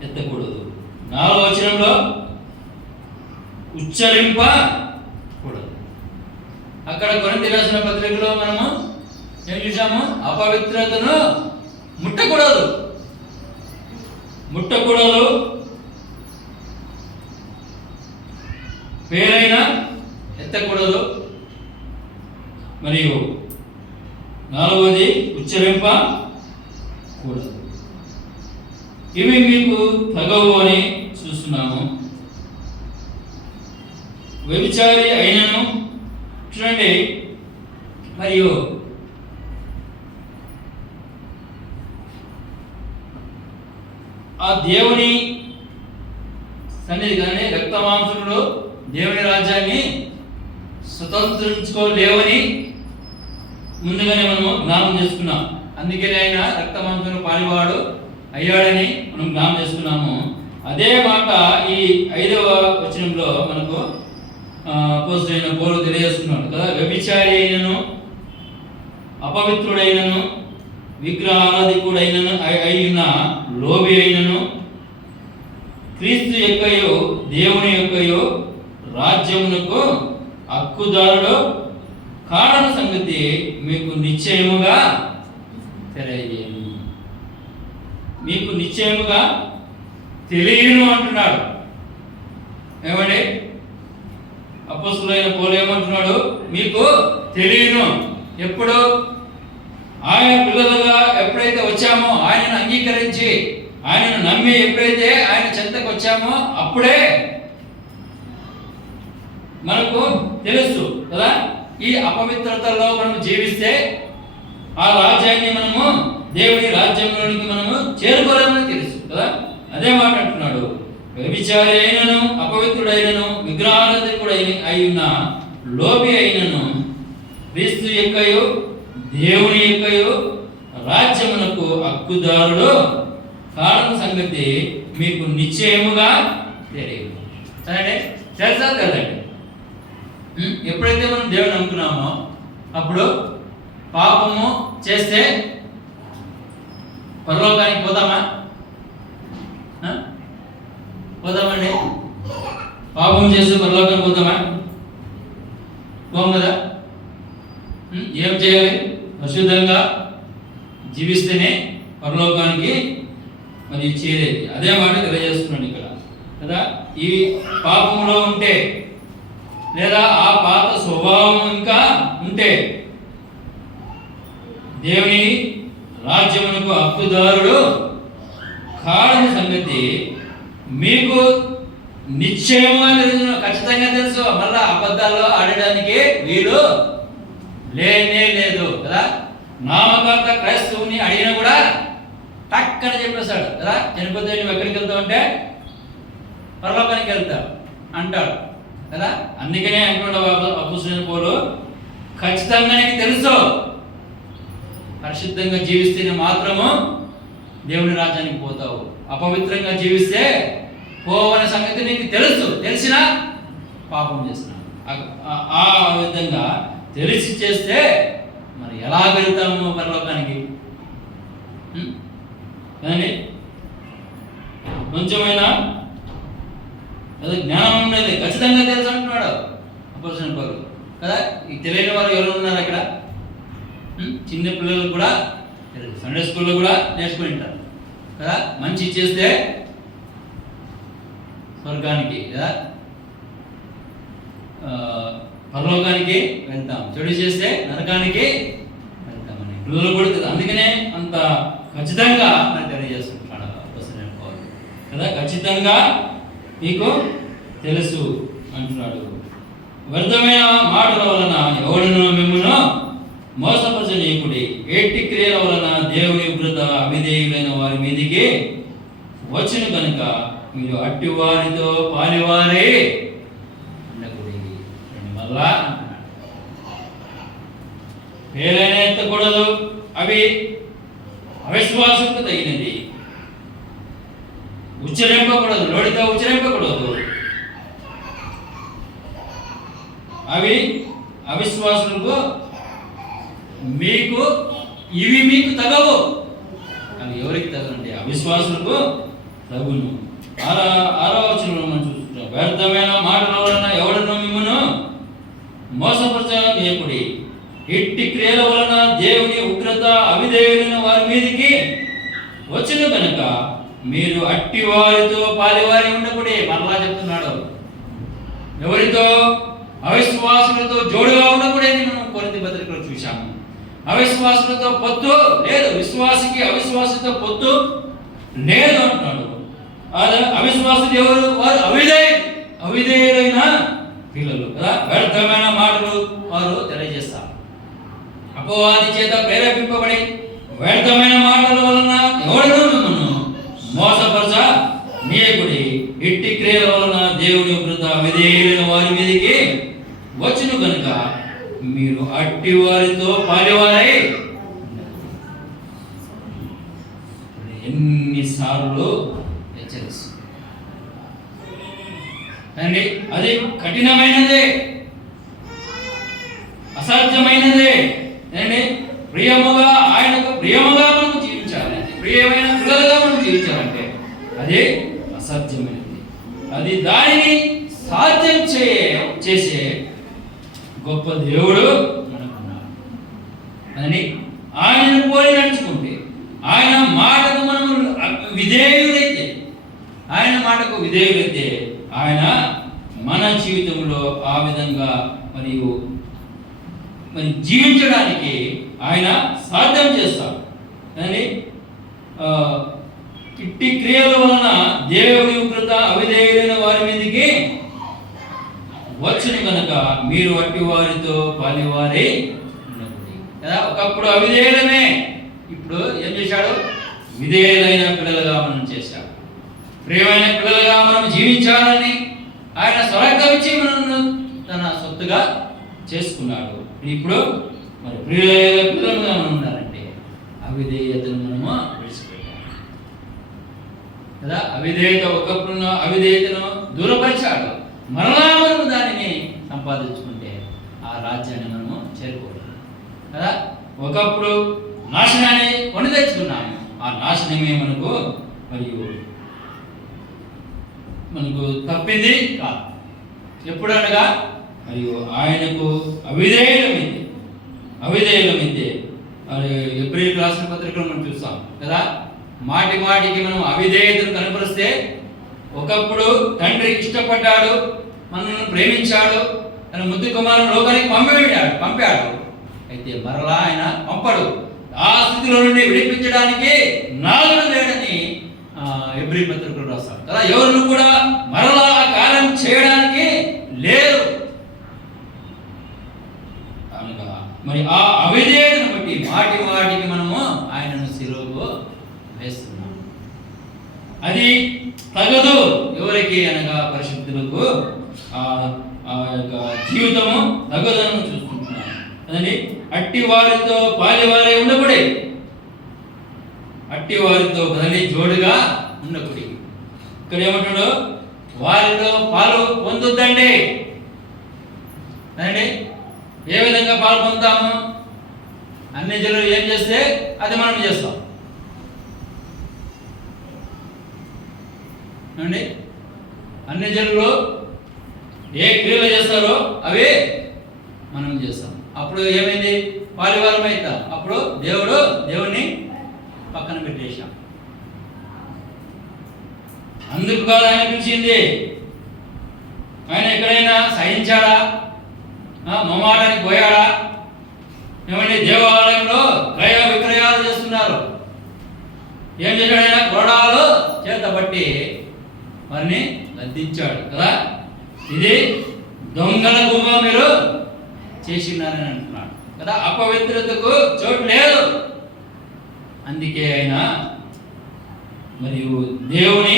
ఎత్తకూడదు. 4వ వచనంలో ఉచ్చరింపకూడదు. అక్కడ కొరింథీ రాసిన పత్రికలో మనము ఏం చూసాము? అపవిత్రతను ముట్టకూడదు, పేరైనా ఎత్తకూడదు. మరియు 4వది ఉచ్చరింపకూడదు. ఇవి మీకు తగవు అని చూస్తున్నాము. వ్యభిచారి అయినను చూడండి, మరియు ఆ దేవుని సన్నిధి కానీ రక్తమాంసములు దేవుని రాజ్యాన్ని స్వతంత్రించుకోలేవని ముందుగానే మనము జ్ఞాపకం చేసుకున్నాం. అందుకనే ఆయన రక్తమాంసములు పాలివాడు అయ్యాడని మనం జ్ఞాపకం చేసుకున్నాము. అదే మాట ఈ 5వ వచనంలో మనకు అపోస్తలుడైన పౌలు తెలియజేస్తున్నాడు కదా. వ్యభిచారి అయినను, అపవిత్రుడైనను, విగ్రహారాధికుడైనను అయిన లోబి అయినను, క్రీస్తు యొక్కయో దేవుని యొక్కయో రాజ్యమునకు హక్కుదారుడు కారణ సంగతి మీకు నిశ్చయముగా తెలియజేయను. మీకు నిశ్చయముగా తెలియను అంటున్నాడు. ఏమండి? అపోస్తలుడైన పౌలు ఏమంటున్నాడు? మీకు తెలియను. ఎప్పుడు? ఆయన పిల్లలుగా ఎప్పుడైతే వచ్చామో, ఆయనను అంగీకరించి ఆయనను నమ్మి ఎప్పుడైతే ఆయన చెంతకు వచ్చామో అప్పుడే మనకు తెలుసు కదా. ఈ అపవిత్రతలో మనం జీవిస్తే ఆ రాజ్యాన్ని మనము, దేవుని రాజ్యంలోనికి మనము చేరుకోలేమని తెలుసు కదా. అదే మాట అంటున్నాడు. వ్యభిచారి అయినను, అపవిత్రుడైనను, విగ్రహారాధికుడైన అయిన లోబి అయినను, క్రీస్తు యొక్కయో దేవుని యొక్కయో రాజ్యమునకు హక్కుదారుడు కారణ సంగతి మీకు నిశ్చయముగా తెలియదు. సరే, తెలుసా కదండి? ఎప్పుడైతే మనం దేవుని నమ్ముకున్నామో అప్పుడు పాపము చేస్తే పరలోకానికి పోతామా? పోతామండి? పాపం చేస్తే పరలోకానికి పోతామా? పోం కదా. ఏం చేయాలి? పరిశుద్ధంగా జీవిస్తేనే పరలోకానికి మరి చేరేది. అదే మాట తెలియజేస్తున్నాడు ఇక్కడ కదా. ఈ పాపంలో ఉంటే లేదా ఆ పాత స్వభావం ఇంకా ఉంటే దేవుని రాజ్యమునకు హక్కుదారుడు కారణ సంగతి మీకు నిశ్చయముగా తెలుసు. ఖచ్చితంగా తెలుసు. మళ్ళా అబద్ధాల్లో ఆడడానికి వీలు లేనే లేదు కదా. నామకార్థ క్రైస్తవుని అడిగినా కూడా టక్కన చెప్పేస్తాడు కదా. చనిపోతే నువ్వు ఎక్కడికి వెళ్తావు అంటే పరలోకానికి వెళ్తావు అంటాడు కదా. అందుకనే అంటున్నాడు అపోస్తలుడైన పౌలు, ఖచ్చితంగా నీకు తెలుసు పరిశుద్ధంగా జీవిస్తేనే మాత్రము దేవుని రాజ్యానికి పోతావు. అపవిత్రంగా జీవిస్తే పోవనే సంగతి నీకు తెలుసు. తెలిసినా పాపం చేస్తున్నావు. ఆ విధంగా తెలిసి చేస్తే మరి ఎలా వెళ్తాము పరలోకానికి? కానీ కొంచెమైనా అదే జ్ఞానం ఉండేది. ఖచ్చితంగా తెలుసు అంటున్నాడు అపోస్తలుడైన పౌలు కదా. ఈ తెలియని వారు ఎవరు ఉన్నారు అక్కడ? చిన్న పిల్లలు కూడా సండే స్కూల్లో కూడా నేర్చుకుని ఉంటారు. కదా, మంచి చేస్తే స్వర్గానికి కదా పరలోకానికి వెళ్తాం, చెడు చేస్తే నరకానికి వెళ్తామని పిల్లలు కూడా కదా. అందుకనే అంత ఖచ్చితంగా నాకు తెలియజేస్తుంటాడు కదా, ఖచ్చితంగా మీకు తెలుసు అంటున్నాడు. వ్యర్థమైన మాటల వలన ఎవడును మిమ్మును మోసపరచనీయకుడి. ఎట్టి క్రియల వలన దేవుని ఉగ్రత అవిధేయులైన వారి మీదికి వచ్చును కనుక మీరు అట్టి వారితో పాలివారే ఉండకూడి. మళ్ళా పేరైన ఎత్తకూడదు, అవి అవిశ్వాసంకు తగినది. ఉచ్చరింపకూడదు, నోటితో ఉచ్చరింపకూడదు. అవి అవిశ్వాసులకు మీకు తగవు. అవి ఎవరికి తగలంటే అవిశ్వాసులకు తగును. 6వ వచనంలో మనం చూస్తున్నాం, వ్యర్థమైన మాటల వలన ఎవడను మిమ్మును మోసపరచనీయకుడి. ఇట్టి క్రియల వలన దేవుని ఉగ్రత అవిధేయులైన వారి మీదికి వచ్చును కనుక మీరు అట్టి వారితో పాలివారి ఉండకూడే. మరలా చెప్తున్నాడు, ఎవరితో? అవిశ్వాసులతో జోడుగా ఉండకూడదని మనం కొరింథీ పత్రికలో చూశాము. అవిశ్వాసులతో పొత్తు లేదు, విశ్వాసికి అవిశ్వాసంతో పొత్తు లేదు అంటున్నాడు. అవిశ్వాసులు ఎవరు? వారు అవిధేయులైన పిల్లలు కదా. వ్యర్థమైన మాటలు వారు తెలియజేస్తారు. అపవాది చేత ప్రేరేపింపబడి వ్యర్థమైన మాటల వలన ఎవడను మిమ్మల్ని మోసపరచనీయకుడి. ఇట్టి క్రియల వలన దేవుని ఉగ్రత అవిధేయులైన వారి మీదకి వచ్చును కనుక మీరు అట్టి వారితో పాలివారై. ఎన్నిసార్లు హెచ్చరిస్తుంది అండి. అది కఠినమైనదే, అసాధ్యమైనదే అండి. ఆయనకు ప్రియముగా మనం జీవించాలంటే, ప్రియమైన పిల్లలుగా మనం జీవించాలంటే అది అసాధ్యమైనది. అది దానిని సాధ్యం చేసే గొప్ప దేవుడు మనకున్నాడు అని ఆయనను పోలి నడుచుకుంటే, ఆయన మాటకు మనం విధేయులైతే, ఆయన మన జీవితంలో ఆ విధంగా మరి జీవించడానికి ఆయన సాధ్యం చేస్తాడు. కానీ ఇట్టి క్రియల వలన దేవుని ఉగ్రత అవిధేయులైన వారి మీదకి వచ్చును కనుక మీరు అట్టి వారితో పాలివారే ఉండకూడదు కదా. ఒకప్పుడు అవిధేయులమే, ఇప్పుడు ఏం చేశాడు? విధేయులైన పిల్లలుగా మనం చేశాడు. ప్రియమైన పిల్లలుగా మనం జీవించాలని ఆయన స్వర్గం ఇచ్చి మనల్ని తన సొత్తుగా చేసుకున్నాడు. ఇప్పుడు మరి ప్రియమైన పిల్లలుగా మనం ఉండాలంటే అవిధేయతను మనము విడిచిపెట్టాలి కదా. ఒకప్పుడు అవిధేయతను దూరపరిచాడు. మరలా మనము దానిని సంపాదించుకుంటే ఆ రాజ్యాన్ని మనము చేరుకోవాలి కదా. ఒకప్పుడు నాశనాన్ని కొని తెచ్చుకున్నాము, ఆ నాశనమే మనకు తప్పింది కాదు. ఎప్పుడనగా మరియు ఆయనకు అవిధేయులమైతే ఏప్రిల్ రాసిన పత్రికలు మనం చూస్తాం కదా. మాటికి మనం అవిధేయతను కనపరిస్తే, ఒకప్పుడు తండ్రి ఇష్టపడ్డాడు, మనల్ని ప్రేమించాడు, తన ముద్దు కుమారుని లోకానికి పంపాడు. అయితే మరలా ఆయన పంపడు. ఆ స్థితిలో నుండి విడిపించడానికి నాలుగు లేడని ఏప్రిల్ పత్రికలు రాస్తాడు కదా. ఎవరిని కూడా మరలా కాలం చేయడానికి లేదు. మరి ఆ అవిధేయతను బట్టి మాటికి మనము ఆయనను శిలువలో వేస్తున్నాం. అది తగదు ఎవరికి అనగా పరిశుద్ధులకు ఆ యొక్క జీవితము తగదని చూసుకుంటున్నాం అదండి. అట్టి వారితో పాలివారై ఉండకూడే, అట్టి వారితో కదండి జోడుగా ఉండకూడదు. ఇక్కడ ఏమంటాడు? వారితో పాలు పొందొద్దండి అదండి. ఏ విధంగా పాలు పొందుతాము? అన్ని జనులు ఏం చేస్తే అది మనం చేస్తాం అండి. అన్ని జనులు ఏ క్రియలు చేస్తారో అవే మనం చేస్తాం. అప్పుడు ఏమైంది? పాలివారం అవుతాం. అప్పుడు దేవుడిని పక్కన పెట్టేశాం అందుకు కాదు ఆయన పిలిచింది. ఆయన ఎక్కడైనా సహించాడా? మొమాటానికి పోయాడా? ఏమంటే దేవాలయంలో క్రయ విక్రయాలు చేస్తున్నారు. ఏం చేశాడు ఆయన? కొరడాలు చేతబట్టి వారిని గద్దించాడు కదా. ఇది దొంగల గుమ్మ మీరు చేసినారని అంటున్నాడు కదా. అపవిత్రతకు చోటు లేదు. అందుకే ఆయన మరియు దేవుని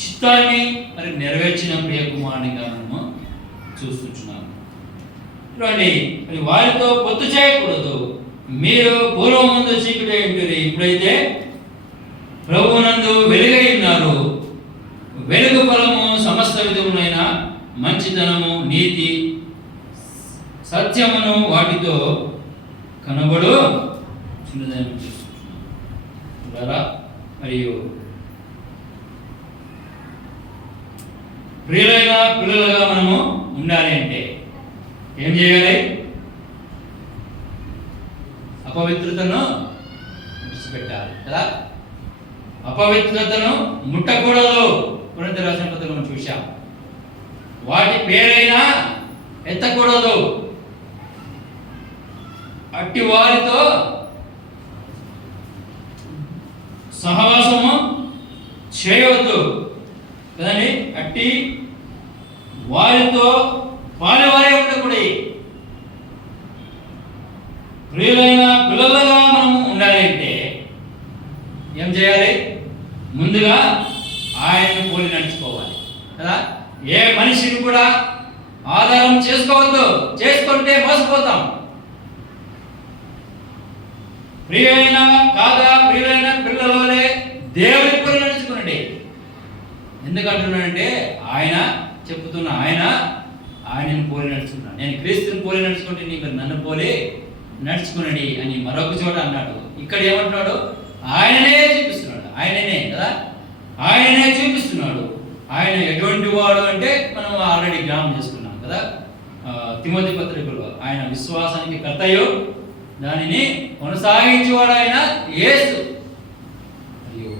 చిత్తాన్ని మరి నెరవేర్చిన ప్రియ కుమారునిగా మనము చూస్తున్నాము. చూడండి, మరి వారితో పొత్తు చేయకూడదు. మీరు పూర్వం ముందు చీకటి ఉంటుంది, ఇప్పుడైతే ప్రభువునందు వెలుగై ఉన్నారు. వెలుగు ఫలము సమస్త విధములైన మంచితనము, నీతి, సత్యమును వాటితో కనబడు చిన్నదాన్ని చూస్తున్నారా. మరియు ప్రియులైన పిల్లలుగా మనము ఉండాలి అంటే ఏం చేయాలి? అపవిత్రతను విడిచిపెట్టాలి కదా. అపవిత్రతను ముట్టకూడదు. కొరింథీ రాసిన పత్రికలో మనం చూశాం. వాటి పేరైనా ఎత్తకూడదు. అట్టి వారితో సహవాసము చేయవద్దు కదండి. అట్టి వారితో పాలువారే ఉండకూడదు. ప్రియులైన పిల్లలుగా మనము ఉండాలి అంటే ఏం చేయాలి? ముందుగా ఆయనను పోలి నడుచుకోవాలి కదా. ఏ మనిషిని కూడా ఆధారం చేసుకోవద్దు. చేసుకుంటే మోసపోతాం. ప్రియులైన కాగా ప్రియులైన పిల్లలే దేవుని పోలి నడుచుకునండి. ఎందుకంటున్నాడంటే ఆయన చెప్తున్న ఆయనను పోలి నడుచుకున్నాడు. నేను క్రీస్తుని పోలి నడుచుకుంటే నీకు నన్ను పోలి నడుచుకునండి అని మరొక చోట అన్నాడు. ఇక్కడ ఏమంటున్నాడు? ఆయననే చూపిస్తున్నాడు. ఆయననే కదా, ఆయననే చూపిస్తున్నాడు. ఆయన ఎటువంటి వాడు అంటే మనం ఆల్రెడీ జ్ఞాపకం చేసుకున్నాం కదా. తిమోతి పత్రికలో ఆయన విశ్వాసానికి కర్తయు దానిని కొనసాగించేవాడు ఆయన యేసు. అయ్యో,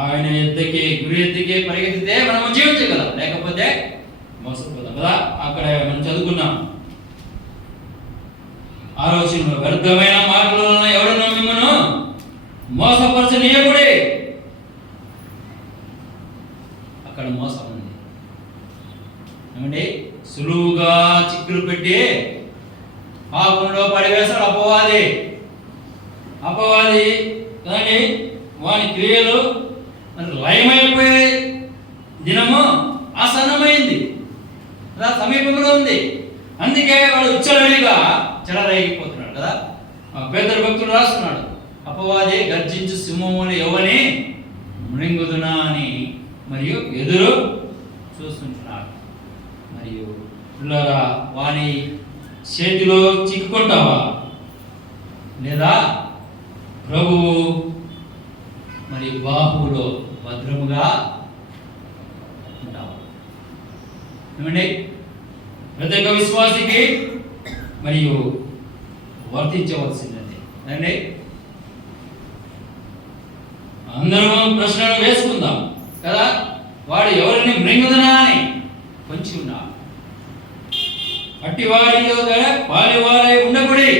ఆయన ఎద్దకే గురి ఎద్దకే పరిగెత్తితే మనం జీవించగలం, లేకపోతే మోసపోతాం కదా. అక్కడ మనం చదువుకున్నాం ఆలోచనలో వ్యర్థమైన మాటలలో ఎవడనో మిమ్మను మోసపరచనీయకుడి. అక్కడ మోసం ఉంది ఏమండి. సులువుగా చిక్కులు పెట్టి పాపంలో పడివేస్తాడు అపవాది కదండి. వాని క్రియలు లయమైపోయే దినము ఆసన్నమైంది, అలా సమీపంలో ఉంది. అందుకే వాడు ఉచ్చలవిడిగా చెలరేగిపోతున్నాడు కదా. పేదరు భక్తుడు రాస్తున్నాడు, అపవాది గర్జించు సింహములు ఎవని మృంగుదునా అని మరియు ఎదురు చూస్తుంటున్నాడు. మరియు పిల్లరా, వాని చేతిలో చిక్కుకుంటావా లేదా ప్రభువు మరి బాహువులో భద్రముగా ఉంటావా? ఏమండి, ప్రతి ఒక్క విశ్వాసికి మరియు వర్తించవలసిందండి అండి. అందరం ప్రశ్నలు వేసుకుందాం కదా. వాడు ఎవరిని మృంగుదనా అని కొంచెం ఉన్నా అట్టి వారితో పాలివారై ఉండకూడి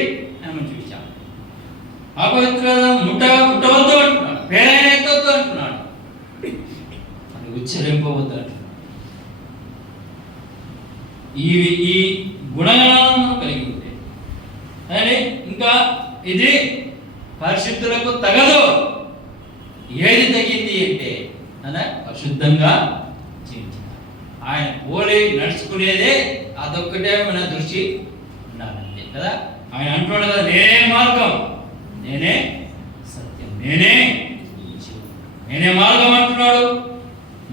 అని మనం చూసాం. అపవిత్రత ముట్టవద్దు అంటున్నాడు, పేరైన ఎత్తవద్దు అంటున్నాడు, అది ఉచ్చరింపవద్దు అంటున్నాడు. ఈ గుణగణాలను కలిగి ఉంటే అని ఇంకా ఇది పరిశుద్ధులకు తగదు. ఏది తగ్గింది అంటే అలా పరిశుద్ధంగా జీవించాలి. ఆయన పోలి నడుచుకునేదే అదొక్కటే మన దృష్టి ఉండాలంటే కదా. ఆయన అంటున్నాడు కదా, నేనే మార్గం, నేనే సత్యం, నేనే మార్గం అంటున్నాడు.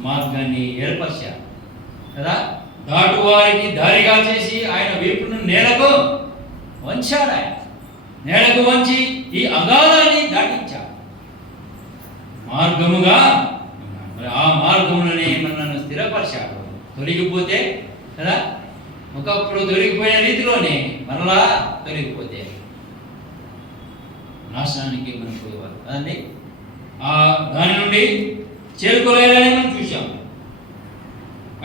మార్గాన్ని ఏర్పరిచాడు కదా. దాటు వారికి దారిగా చేసి ఆయన వీపును నేలకు వంచాడు. ఆయన నేలకు వంచి ఈ అగాధాన్ని దాటించాడు. మార్గముగా మరి ఆ మార్గములని మనల్ని స్థిరపరిచాడు. తొలగిపోతే కదా, ఒకప్పుడు తొలగిపోయిన రీతిలోనే మరలా తొలగిపోతే నాశనానికి మనం పోయేవారు కదండి. దాని నుండి చేరుకోలేదని మనం చూసాం.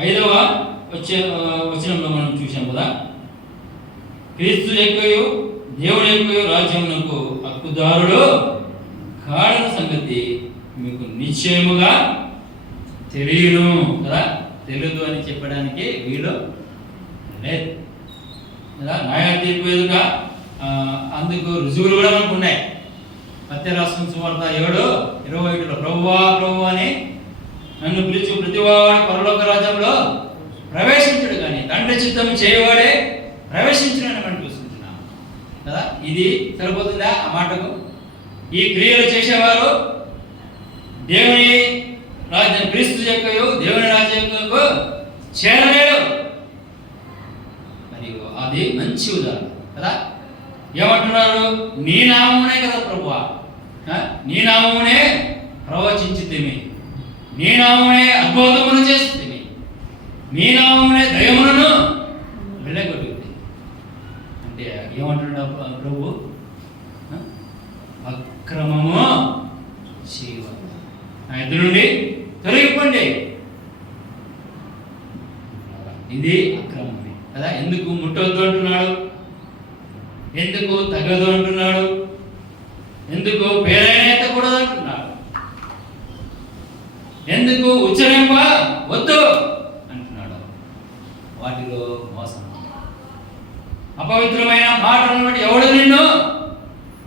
5వ వచనంలో మనం చూసాం కదా, క్రీస్తు ఎక్కువయు దేవుని ఎక్కువయు రాజ్యమునకు హక్కుదారుడు కాడన సంగతి మీకు నిశ్చయముగా తెలియను కదా. తెలియదు అని చెప్పడానికి వీలు లేదు కదా. న్యాయ తీర్పు ఎదుగా అందుకు రుజువులు కూడా మనకు ఉన్నాయి. మత్తయి రాసిన సువార్త 7:21 ప్రభువా ప్రభువా అని నన్ను పిలిచి ప్రతివాడు పరలోక రాజ్యంలో ప్రవేశించడు, కానీ తండ్రి చిత్తం చేయవాడే ప్రవేశించునని మనం చూస్తున్నాం కదా. ఇది సరిపోతుందా ఆ మాటకు? ఈ క్రియలు చేసేవారు దేవుని రాజ్యం, క్రీస్తు యొక్కయు దేవుని రాజ్యంకు చేరలేడు. మరియు అది మంచి ఉదాహరణ కదా. ఏమంటున్నారు? నీ నామమునే కదా ప్రభువా, నీ నామమునే ప్రవచించితిమి, నీ నామమునే అద్భుతములు చేస్తుంది, నీ నామమునే దయములను వెళ్ళగొట్టుకుంది అంటే ఏమంటున్నాడు ప్రభు? అక్రమము చేయవద్దు, నా ఎదురు నుండి తొలగిపోండి. ఇది అక్రమమే కదా. ఎందుకు ముట్టవద్దు అంటున్నాడు? ఎందుకు తగదు అంటున్నాడు? ఎందుకు పేరైనా ఎత్తకూడదు అంటున్నాడు? ఎందుకు ఉచ్చరింప వద్దు అంటున్నాడు? వాటిలో మోసం, అపవిత్రమైన మాటలను బట్టి ఎవడు నిన్ను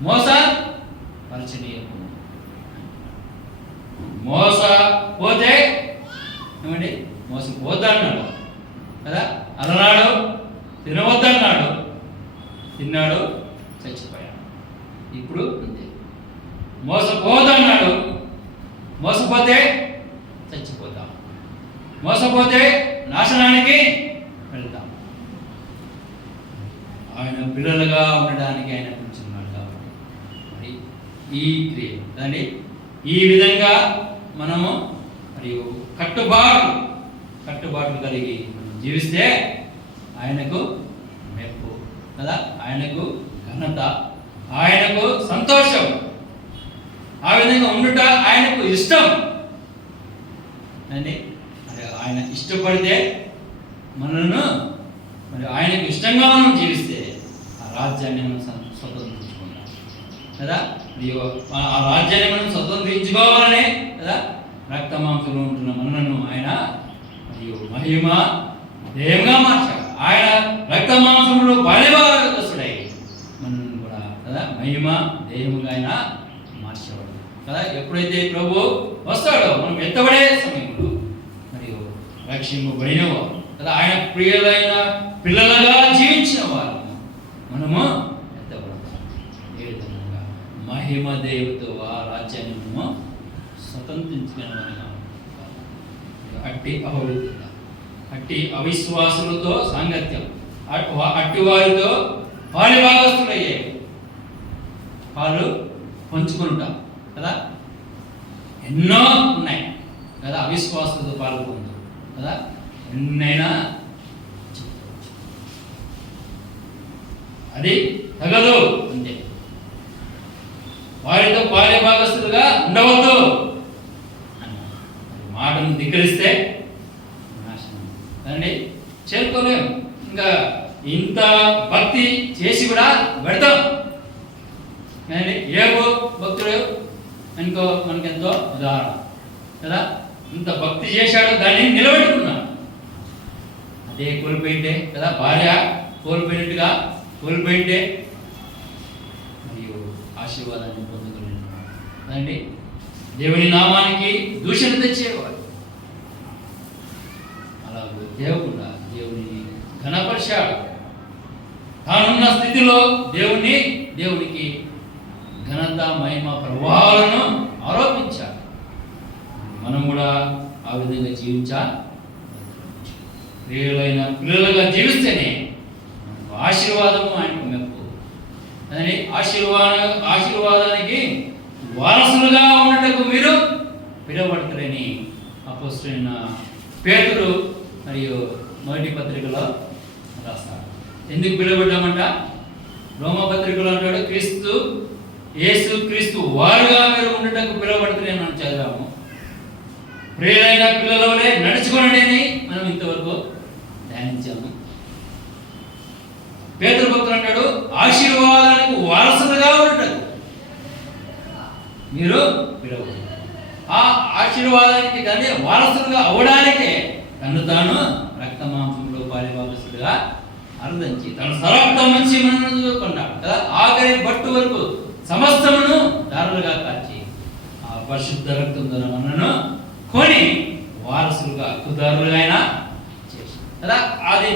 మోసపరచనీయకు. మోసపోతే ఏమండి? మోసపోద్దన్నాడు కదా. అలనాడు తినవద్దన్నాడు, తిన్నాడు, చచ్చిపోయాడు. ఇప్పుడు అంతే. మోసపోదన్నాడు, మోసపోతే చచ్చిపోతాం, మోసపోతే నాశనానికి వెళ్తాం. ఆయన పిల్లలుగా ఉండడానికి ఆయన పిలుచున్నాడు కాబట్టి మరి ఈ క్రియ దాన్ని ఈ విధంగా మనము మరియు కట్టుబాట్లు కలిగి మనం జీవిస్తే ఆయనకు మెప్పు కదా, ఆయనకు ఘనత, ఆయనకు సంతోషం. ఆ విధంగా ఉండుట ఆయనకు ఇష్టం అని. మరి ఆయన ఇష్టపడితే మనను మరి ఆయనకు ఇష్టంగా మనం జీవిస్తే ఆ రాజ్యాన్ని మనం స్వతంత్రించుకుంటాం కదా. మరియు ఆ రాజ్యాన్ని మనం స్వతంత్రించుకోవాలనే కదా రక్త మాంసంలో ఉంటున్న మనలను ఆయన మరియు మహిమ దేహంగా మార్చాడు. ఆయన రక్త మాంసంలో బాల్యభాగస్తుడై మనల్ని కూడా కదా మహిమ దేహముగా ఆయన మార్చేవాడు కదా. ఎప్పుడైతే ప్రభు వస్తాడో మనం ఎత్తబడే సమయంలో మరియు రక్షింపబడినవారు కదా, ఆయన ప్రియులైన పిల్లలుగా జీవించిన వారు మనము ఎత్తబడతాం. ఏ విధంగా మహిమ దేవుతో ఆ రాజ్యాన్ని మనము స్వతంత్రించుకున్నాము. అట్టి అవిశ్వాసులతో సాంగత్యం, అట్టి వారితో పాలిభాగస్తులయ్యే వాళ్ళు పంచుకుంటాం కదా. ఎన్నో ఉన్నాయి కదా అవిశ్వాసులతో పాల్గొంటూ కదా, ఎన్నైనా అది తగదు అంతే. వారితో పాలిభాగస్తులుగా ఉండవద్దు అన్నారు. మాటను ధిక్కరిస్తే నాశనం అండి, చేరుకోలేము. ఇంకా ఇంత భక్తి చేసి కూడా పెడతాం కానీ ఏవో భక్తుడు అనుకో మనకెంతో ఉదాహరణ కదా. ఇంత భక్తి చేశాడు, దాన్ని నిలబెట్టుకున్నాడు. అదే కోల్పోయింటే కదా, భార్య కోల్పోయినట్టుగా కోల్పోయింటే మరియు ఆశీర్వాదాన్ని పొందుకున్నాడు కదండి. దేవుని నామానికి దూషణ తెచ్చేవాడు, అలాగే దేవుకుండా దేవుని ఘనపరిచాడు. తానున్న స్థితిలో దేవునికి ఘనత మహిమ ప్రభావాలను ఆరోపించాడు. మనం కూడా ఆ విధంగా జీవించాలి. ప్రియులైన పిల్లలుగా జీవిస్తేనే ఆశీర్వాదము ఆయనకు మెప్పు అదని ఆశీర్వాదానికి వారసులుగా ఉన్నట్టుకు మీరు పిలువబడతారని అపోస్తలుడైన పేతురు మరియు మొదటి పత్రికలో రాస్తాడు. ఎందుకు పిలువబడ్డామంట? రోమపత్రికలో అంటాడు క్రీస్తు వారుగా మీరు ఉండటకు పిలువబడతారని మనం చదివాము. ప్రియులైన పిల్లలవలే నడుచుకోండి అని మనం మనం ఇంతవరకు ధ్యానించాము. పేతురు భక్తుడు అంటాడు, ఆశీర్వాదానికి వారసులుగా ఉండటం మీరు పిలవబడ్డారు. ఆ ఆశీర్వాదానికి కానీ వారసులుగా అవడానికే తను తాను రక్తమాంసంలో పాలిభాగస్తుడుగా అర్థించి తను సరక్తం మంచి మనను చూసుకున్నాడు కదా. ఆఖరి బట్టు వరకు సమస్తమును దారులుగా కాచి ఆ పరిశుద్ధ రక్తం ద్వారా మనను కొని వారసులుగా హక్కుదారులుగా ఆయన చేశాడు కదా. అది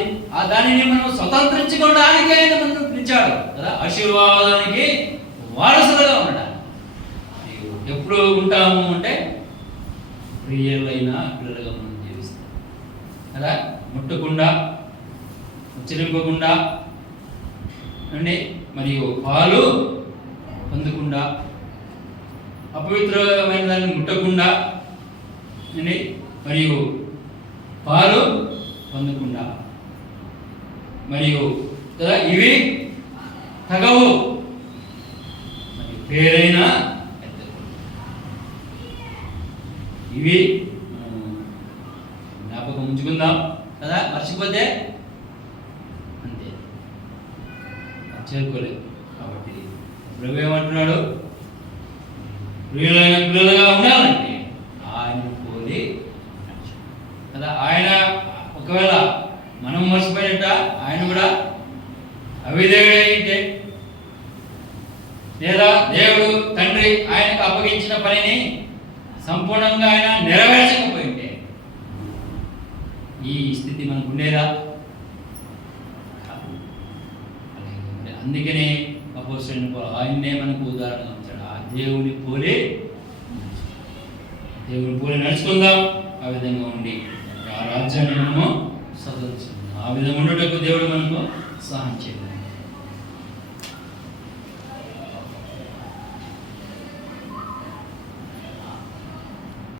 దానిని మనం స్వతంత్రించుకోవడానికి ఆయన మనం పిలిచాడు కదా. ఆశీర్వాదానికి వారసులుగా ఉండడానికి ఎప్పుడు ఉంటాము అంటే ప్రియులైన పిల్లలుగా మనం జీవిస్తాం కదా. ముట్టకుండా ఉచ్చరింపకుండా అండి, మరియు పాలు పొందకుండా, అపవిత్రమైన దాన్ని ముట్టకుండా అండి, మరియు పాలు పొందకుండా, మరియు కదా ఇవి తగవు, మరియు పేరైన ఇవి జ్ఞాపకం ఉంచుకుందాం కదా. మర్చిపోతే అంతే, చేరుకోలేదు. కాబట్టి ప్రభు ఏమంటున్నాడు, ప్రియులైన పిల్లలుగా ఉండాలంటే ఆయన పోలి కదా. ఆయన ఒకవేళ మనం మర్చిపోయినట్ట ఆయన కూడా అవిధేయుడు అయితే, లేదా దేవుడు తండ్రి ఆయనకు అప్పగించిన పనిని సంపూర్ణంగా ఆయన నెరవేర్చకపోయింటే ఈ స్థితి మనకు ఉండేదా? అందుకనే అపోస్తలుడు ఆయన్నే మనకు ఉదాహరణగా ఉంచాడు. ఆ దేవుని పోలి నడుచుకుందాం. ఆ విధంగా ఉండి ఆ రాజ్యాన్ని మనము సదరించుకుందాం. ఆ విధంగా ఉండటకు దేవుడు మనకు సహాయం చేయాలి.